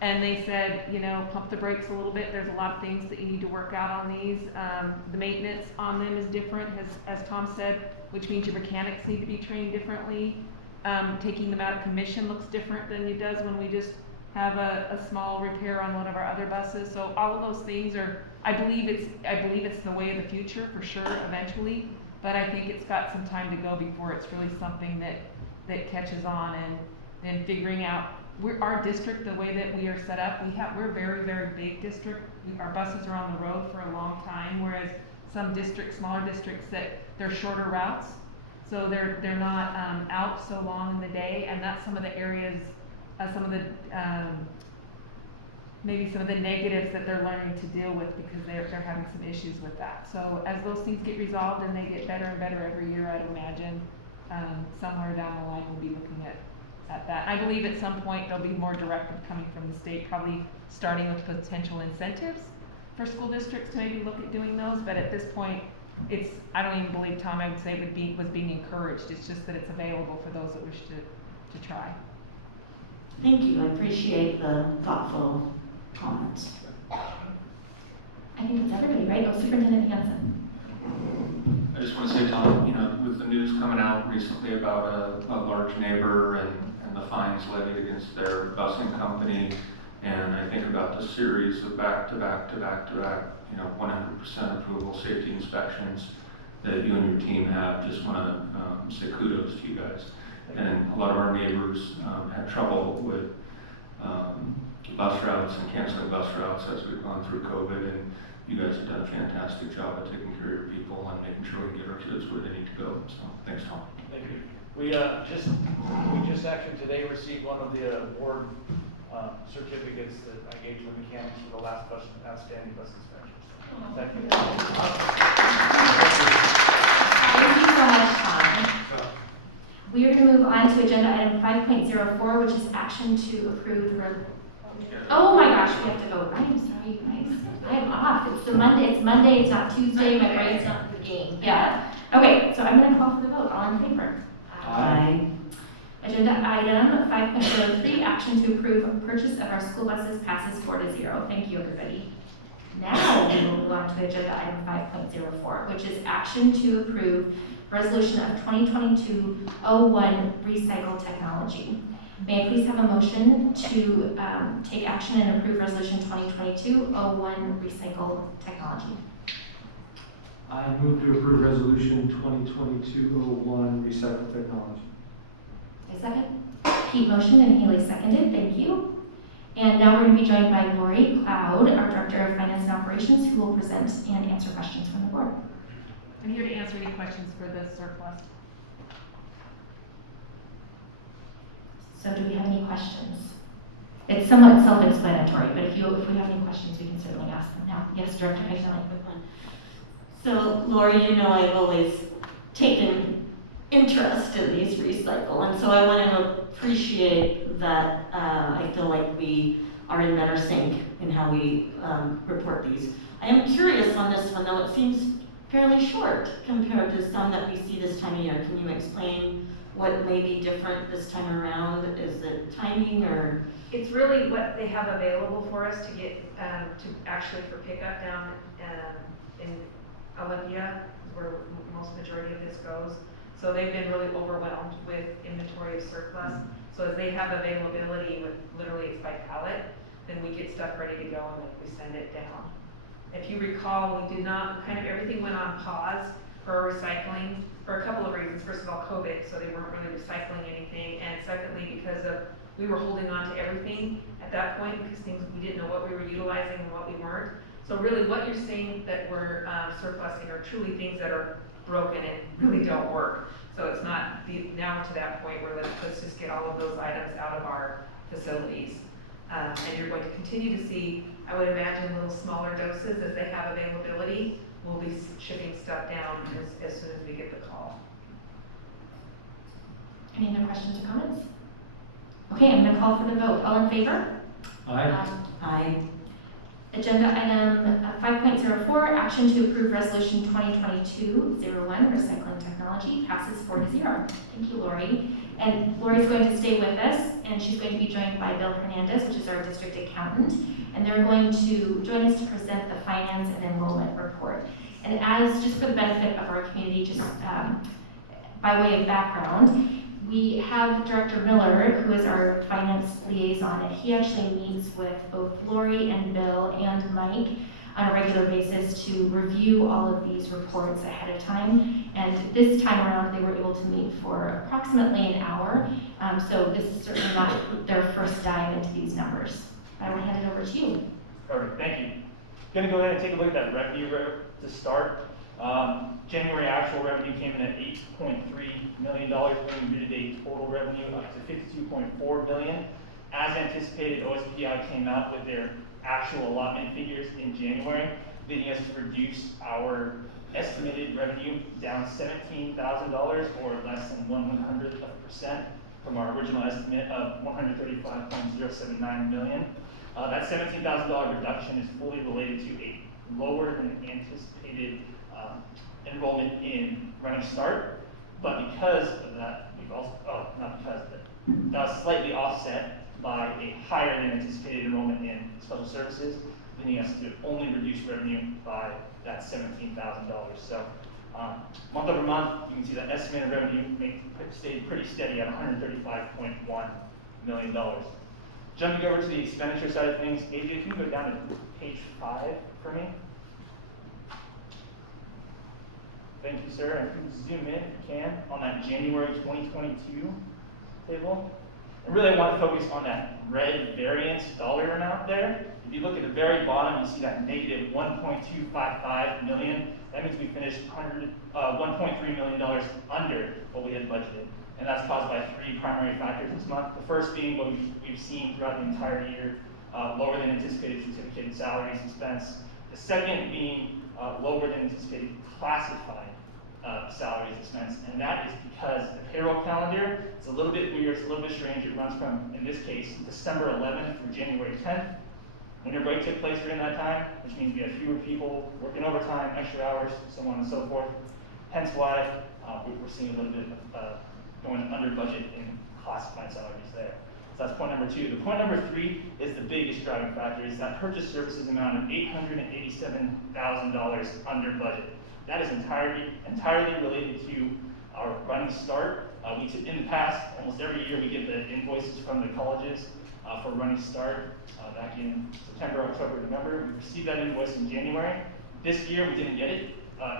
and they said, pump the brakes a little bit. There's a lot of things that you need to work out on these. The maintenance on them is different, as Tom said, which means your mechanics need to be trained differently. Taking them out of commission looks different than it does when we just have a small repair on one of our other buses. So all of those things are, I believe it's the way of the future for sure eventually, but I think it's got some time to go before it's really something that catches on, and figuring out our district, the way that we are set up, we're a very, very big district. Our buses are on the road for a long time, whereas some districts, smaller districts, that they're shorter routes. So they're not out so long in the day, and that's some of the areas, maybe some of the negatives that they're learning to deal with, because they're having some issues with that. So as those things get resolved and they get better and better every year, I'd imagine somewhere down the line we'll be looking at that. I believe at some point there'll be more directive coming from the state, probably starting with potential incentives for school districts to maybe look at doing those, but at this point, I don't even believe, Tom, I would say it was being encouraged. It's just that it's available for those that wish to try. Thank you, I appreciate the thoughtful comments. I think it's everybody, right? Oh, Superintendent Hansen. I just want to say, Tom, with the news coming out recently about a large neighbor and the fines levied against their busing company, and I think about the series of back-to-back, 100% approval safety inspections that you and your team have, just want to say kudos to you guys. And a lot of our neighbors had trouble with bus routes and canceling bus routes as we've gone through COVID, and you guys have done a fantastic job of taking care of your people and making sure we get our kids where they need to go. So thanks, Tom. Thank you. We just actually today received one of the award certificates that I gave to the mechanics for the last outstanding bus inspections. Thank you. Thank you so much, Tom. 5.04, which is action to approve the oh my gosh, we have to vote. I am sorry, you guys. I am off. It's Monday, it's not Tuesday, my brain's not in the game. Yeah. Okay, so I'm gonna call for the vote. All in favor? Aye. Agenda item 5.03, action to approve purchase of our school buses passes 4-0. Thank you, everybody. Now we will move on to agenda item 5.04, which is action to approve resolution of 2022-01 recycle technology. May I please have a motion to take action and approve resolution 2022-01 recycle technology? I move to approve resolution 2022-01 recycle technology. A second. Pete motioned and Haley seconded. Thank you. And now we're going to be joined by Lori Cloud, our Director of Finance and Operations, who will present and answer questions from the board. I'm here to answer any questions for the surplus. So do we have any questions? It's somewhat self-explanatory, but if we have any questions, we can certainly ask them now. Yes, Director Heisenberg. So, Lori, you know I've always taken interest in these recycle, and so I want to appreciate that I feel like we are in better sync in how we report these. I am curious on this one, though it seems fairly short compared to some that we see this time of year. Can you explain what may be different this time around? Is it timing or? It's really what they have available for us to get, to actually for pickup down in Olympia, where most majority of this goes. So they've been really overwhelmed with inventory of surplus. So as they have availability, with literally it's by pallet, then we get stuff ready to go and then we send it down. If you recall, we did not, kind of everything went on pause for recycling for a couple of reasons. First of all, COVID, so they weren't really recycling anything. And secondly, because of we were holding on to everything at that point because things we didn't know what we were utilizing and what we weren't. So really what you're seeing that we're surplusing are truly things that are broken and really don't work. So it's not now to that point where let's just get all of those items out of our facilities. And you're going to continue to see, I would imagine, little smaller doses as they have availability. We'll be shipping stuff down as soon as we get the call. Any other questions or comments? Okay, I'm going to call for the vote. All in favor? Aye. Aye. Agenda item 5.04, action to approve resolution 2022-01 recycling technology passes 4-0. Thank you, Lori. And Lori's going to stay with us, and she's going to be joined by Bill Hernandez, which is our district accountant, and they're going to join us to present the finance and enrollment report. And as just for the benefit of our community, just by way of background, we have Director Miller, who is our finance liaison, and he actually meets with both Lori and Bill and Mike on a regular basis to review all of these reports ahead of time. And this time around, they were able to meet for approximately an hour. So this is certainly not their first dive into these numbers. I will hand it over to you. Perfect, thank you. Going to go ahead and take a look at that revenue to start. January actual revenue came in at $8.3 million, bringing year-to-date total revenue up to $52.4 million. As anticipated, OSPI came out with their actual allotment figures in January, leading us to reduce our estimated revenue down $17,000 or less than 1/100% from our original estimate of $135.079 million. That $17,000 reduction is fully related to a lower than anticipated enrollment in Running Start, but because of that, we've also, not because, but that was slightly offset by a higher than anticipated enrollment in special services, leading us to only reduce revenue by that $17,000. So month over month, you can see that estimated revenue stayed pretty steady at $135.1 million. Jumping over to the expenditure side of things, AJ, if you can go down to page 5 for me. Thank you, sir. And if you zoom in, if you can, on that January 2022 table. I really want to focus on that red variance dollar amount there. If you look at the very bottom, you see that negative $1.255 million. That means we finished $1.3 million under what we had budgeted. And that's caused by 3 primary factors this month. The first being what we've seen throughout the entire year, lower than anticipated certificated salaries expense. The second being lower than anticipated classified salaries expense, and that is because the payroll calendar is a little bit weird, it's a little bit strange. It runs from, in this case, December 11th through January 10th. Winter break took place during that time, which means we have fewer people working overtime, extra hours, so on and so forth. Hence why we're seeing a little bit of going under budget in classified salaries there. So that's point number 2. The point number 3 is the biggest driving factor, is that purchase services amount of $887,000 under budget. That is entirely related to our running start. In the past, almost every year we get the invoices from the colleges for running start back in September, October, November. We received that invoice in January. This year we didn't get it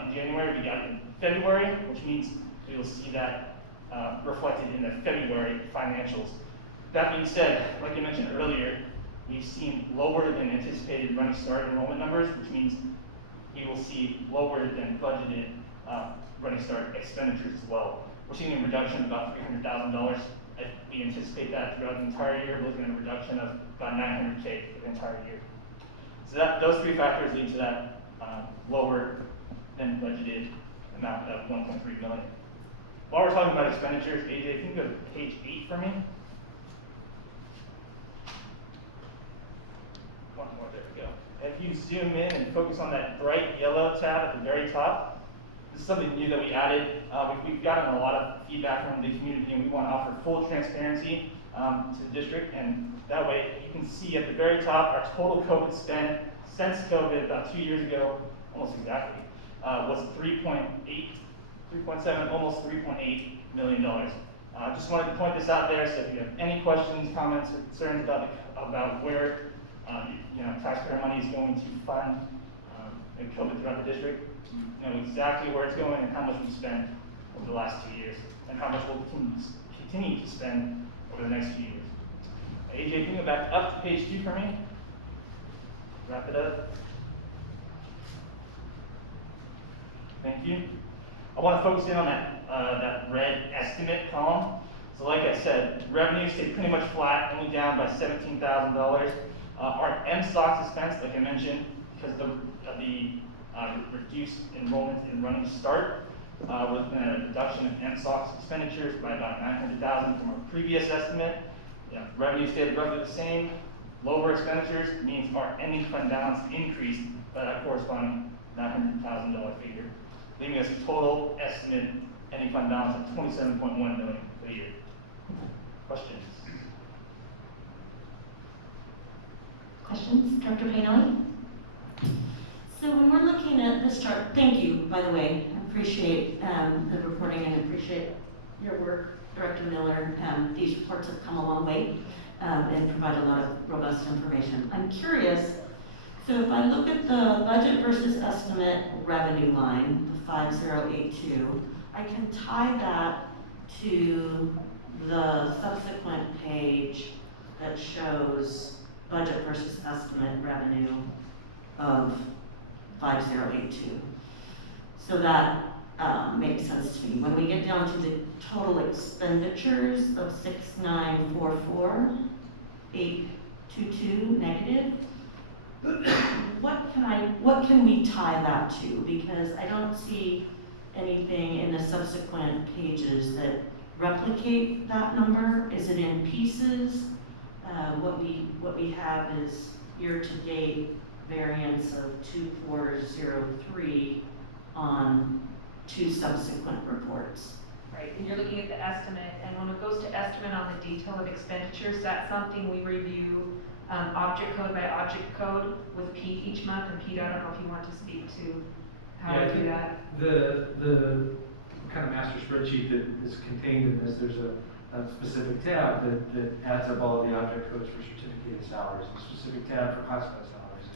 in January, we got it in February, which means we will see that reflected in the February financials. That being said, like I mentioned earlier, we've seen lower than anticipated running start enrollment numbers, which means we will see lower than budgeted running start expenditures as well. We're seeing a reduction of about $300,000. We anticipate that throughout the entire year, we're looking at a reduction of about $900K for the entire year. So those 3 factors lead to that lower than budgeted amount of $1.3 million. While we're talking about expenditures, AJ, if you can go to page 8 for me. One more, there we go. If you zoom in and focus on that bright yellow tab at the very top, this is something new that we added. We've gotten a lot of feedback from the community, and we want to offer full transparency to the district, and that way you can see at the very top our total COVID spend since COVID about 2 years ago, almost exactly, was 3.7, almost $3.8 million. Just wanted to point this out there, so if you have any questions, comments, or concerns about where taxpayer money is going to fund COVID throughout the district, you know exactly where it's going and how much we spent over the last 2 years, and how much we'll continue to spend over the next few years. AJ, can you go back up to page 2 for me? Wrap it up. Thank you. I want to focus in on that red estimate column. So like I said, revenue stayed pretty much flat, only down by $17,000. Our MSOX expense, like I mentioned, because of the reduced enrollment in running start, we're looking at a reduction in MSOX expenditures by about $900,000 from our previous estimate. Revenue stayed roughly the same. Lower expenditures means our ending fund balance increased by that corresponding $900,000 figure, leaving us a total estimate ending fund balance of $27.1 million for the year. Questions? Questions? Director Painelli? So when we're looking at this chart, thank you, by the way. I appreciate the reporting and appreciate your work, Director Miller. These reports have come a long way and provide a lot of robust information. I'm curious, so if I look at the budget versus estimate revenue line, the 5082, I can tie that to the subsequent page that shows budget versus estimate revenue of 5082. So that makes sense to me. When we get down to the total expenditures of 6944822 negative, what can we tie that to? Because I don't see anything in the subsequent pages that replicate that number. Is it in pieces? What we have is year-to-date variance of 2403 on 2 subsequent reports. Right, and you're looking at the estimate, and when it goes to estimate on the detail of expenditures, that's something we review object code by object code with Pete each month. And Pete, I don't know if you want to speak to how we do that. The kind of master spreadsheet that is contained in this, there's a specific tab that adds up all of the object codes for certificated salaries, a specific tab for classified salaries.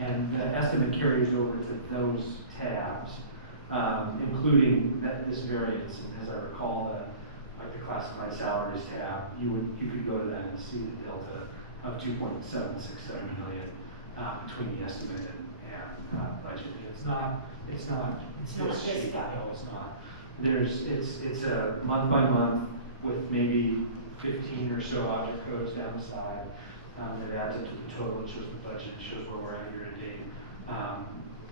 And the estimate carries over to those tabs, including this variance. And as I recall, the classified salaries tab, you could go to that and see the delta of 2.767 million between the estimate and budget. It's not this sheet. No, it's not. It's a month by month with maybe 15 or so object codes down the side. It adds up to the total. It shows the budget. It shows where we're at year to date.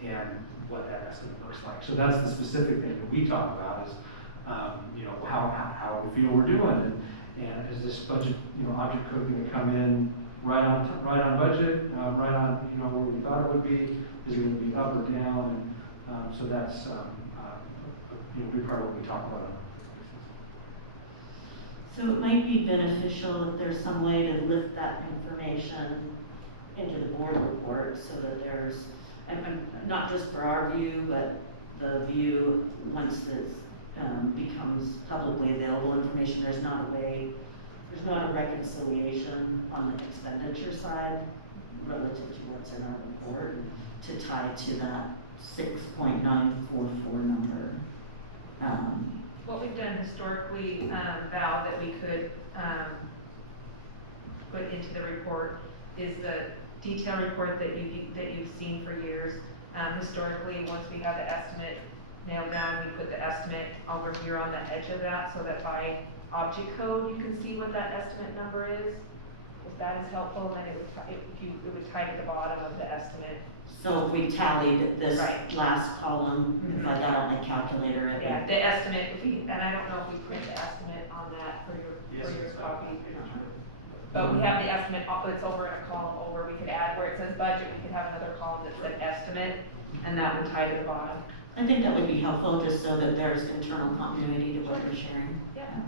And what that estimate looks like. So that's the specific thing that we talk about is, you know, how we feel we're doing, and is this budget, you know, object code going to come in right on budget, right on, you know, where we thought it would be? Is it going to be up or down? And so that's you know, a big part of what we talk about on So it might be beneficial if there's some way to lift that information into the board report so that there's, and not just for our view, but the view once this becomes publicly available information. There's not a reconciliation on the expenditure side relative to what's in our report to tie to that 6.944 number. What we've done historically, Val, that we could put into the report is the detailed report that you've seen for years. Historically, once we have the estimate nailed down, we put the estimate over here on the edge of that so that by object code you can see what that estimate number is. If that is helpful, then it would tie to the bottom of the estimate. So if we tallied this Right. last column, if I got on my calculator, it Yeah, would. the estimate, and I don't know if we print the estimate on that for your copy. But we have the estimate, it's over in a column over, we could add, where it says budget, we could have another column that said estimate, and that would tie to the bottom. I think that would be helpful, just so that there's internal continuity to what we're sharing. Yeah.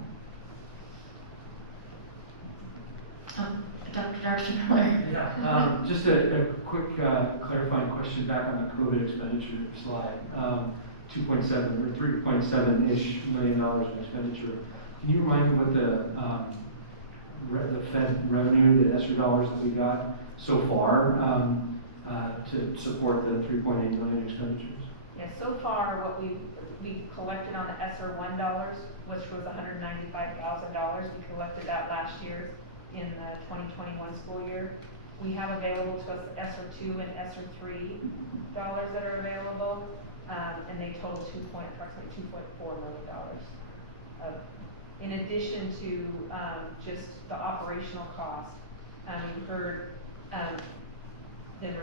Dr. Darkshire. Yeah, just a quick clarifying question back on the COVID expenditure slide. 2.7 or 3.7-ish $million in expenditure. Can you remind me what the Fed revenue, the ESSER dollars that we got so far to support the 3.8 million expenditures? Yeah, so far, what we collected on the ESSER $1, which was $195,000, we collected that last year in the 2021 school year. We have available to us ESSER 2 and ESSER 3 dollars that are available, and they total approximately $2.4 million. In addition to just the operational cost, you've heard them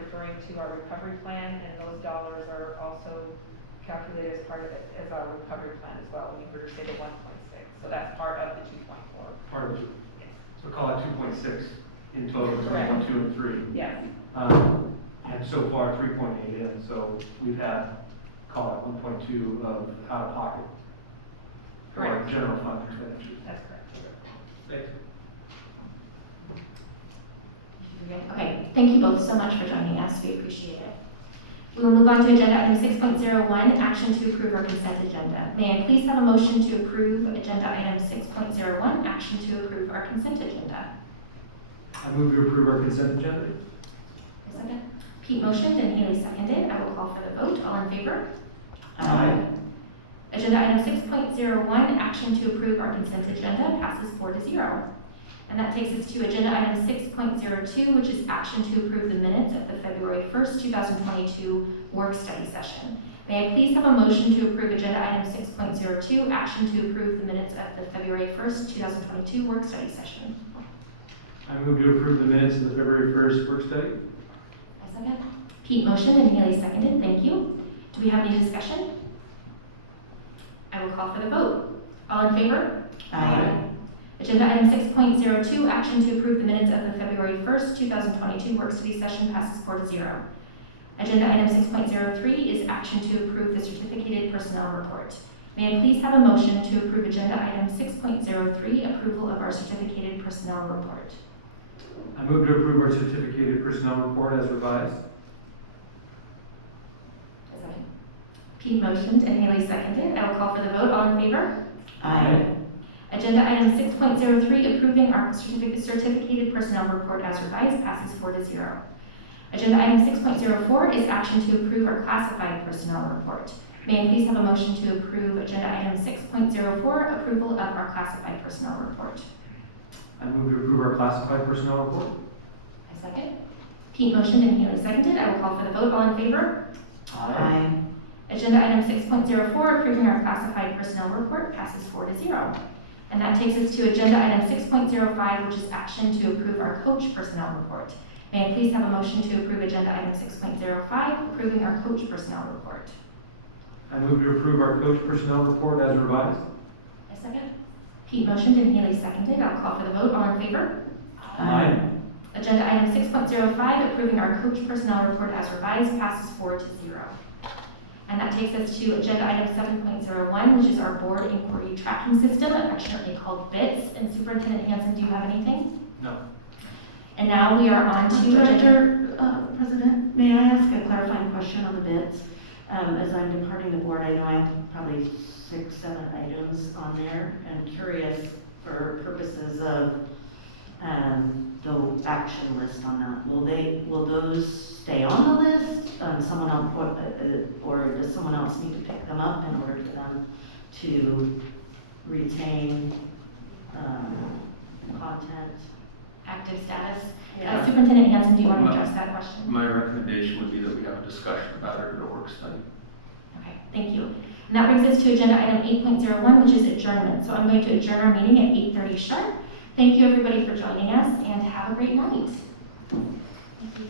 referring to our recovery plan, and those dollars are also calculated as part of it, as our recovery plan as well. When you heard her say the 1.6, so that's part of the 2.4. Part of it. So call it 2.6 in total, between 1, 2, and 3. Yes. And so far 3.8 in, so we've had, call it 1.2 of out-of-pocket for our Correct. general fund expenditures. That's correct. Thank you. Okay, thank you both so much for joining us. We appreciate it. We will move on to agenda item 6.01, action to approve our consent agenda. May I please have a motion to approve agenda item 6.01, action to approve our consent agenda? I move to approve our consent agenda. A second. Pete motioned and Haley seconded. I will call for the vote. All in favor? Aye. Agenda item 6.01, action to approve our consent agenda, passes 4-0. And that takes us to agenda item 6.02, which is action to approve the minutes of the February 1st, 2022 work study session. May I please have a motion to approve agenda item 6.02, action to approve the minutes of the February 1st, 2022 work study session? I move to approve the minutes of the February 1st work study. A second. Pete motioned and Haley seconded. Thank you. Do we have any discussion? I will call for the vote. All in favor? Aye. Agenda item 6.02, action to approve the minutes of the February 1st, 2022 work study session, passes 4-0. Agenda item 6.03 is action to approve the certificated personnel report. May I please have a motion to approve agenda item 6.03, approval of our certificated personnel report? I move to approve our certificated personnel report as revised. A second. Pete motioned and Haley seconded. I will call for the vote. All in favor? Aye. Agenda item 6.03, approving our certificated personnel report as revised, passes 4-0. Agenda item 6.04 is action to approve our classified personnel report. May I please have a motion to approve agenda item 6.04, approval of our classified personnel report? I move to approve our classified personnel report. A second. Pete motioned and Haley seconded. I will call for the vote. All in favor? Aye. Agenda item 6.04, approving our classified personnel report, passes 4-0. And that takes us to agenda item 6.05, which is action to approve our coach personnel report. May I please have a motion to approve agenda item 6.05, approving our coach personnel report? I move to approve our coach personnel report as revised. A second. Pete motioned and Haley seconded. I'll call for the vote. All in favor? Aye. Agenda item 6.05, approving our coach personnel report as revised, passes 4-0. And that takes us to agenda item 7.01, which is our board inquiry tracking system, affectionately called BITS. And Superintendent Hansen, do you have anything? No. And now we are on to Director, President, may I ask a clarifying question on the bids? As I'm departing the board, I know I have probably 6, 7 items on there. I'm curious for purposes of the action list on that. Will those stay on the list? Someone else, or does someone else need to pick them up in order for them to retain content? active status. Yeah. Superintendent Hansen, do you want to address that question? My recommendation would be that we have a discussion about it at a work study. Okay, thank you. And that brings us to agenda item 8.01, which is adjournment. So I'm going to adjourn our meeting at 8:30 sharp. Thank you, everybody, for joining us, and have a great night. Thank you.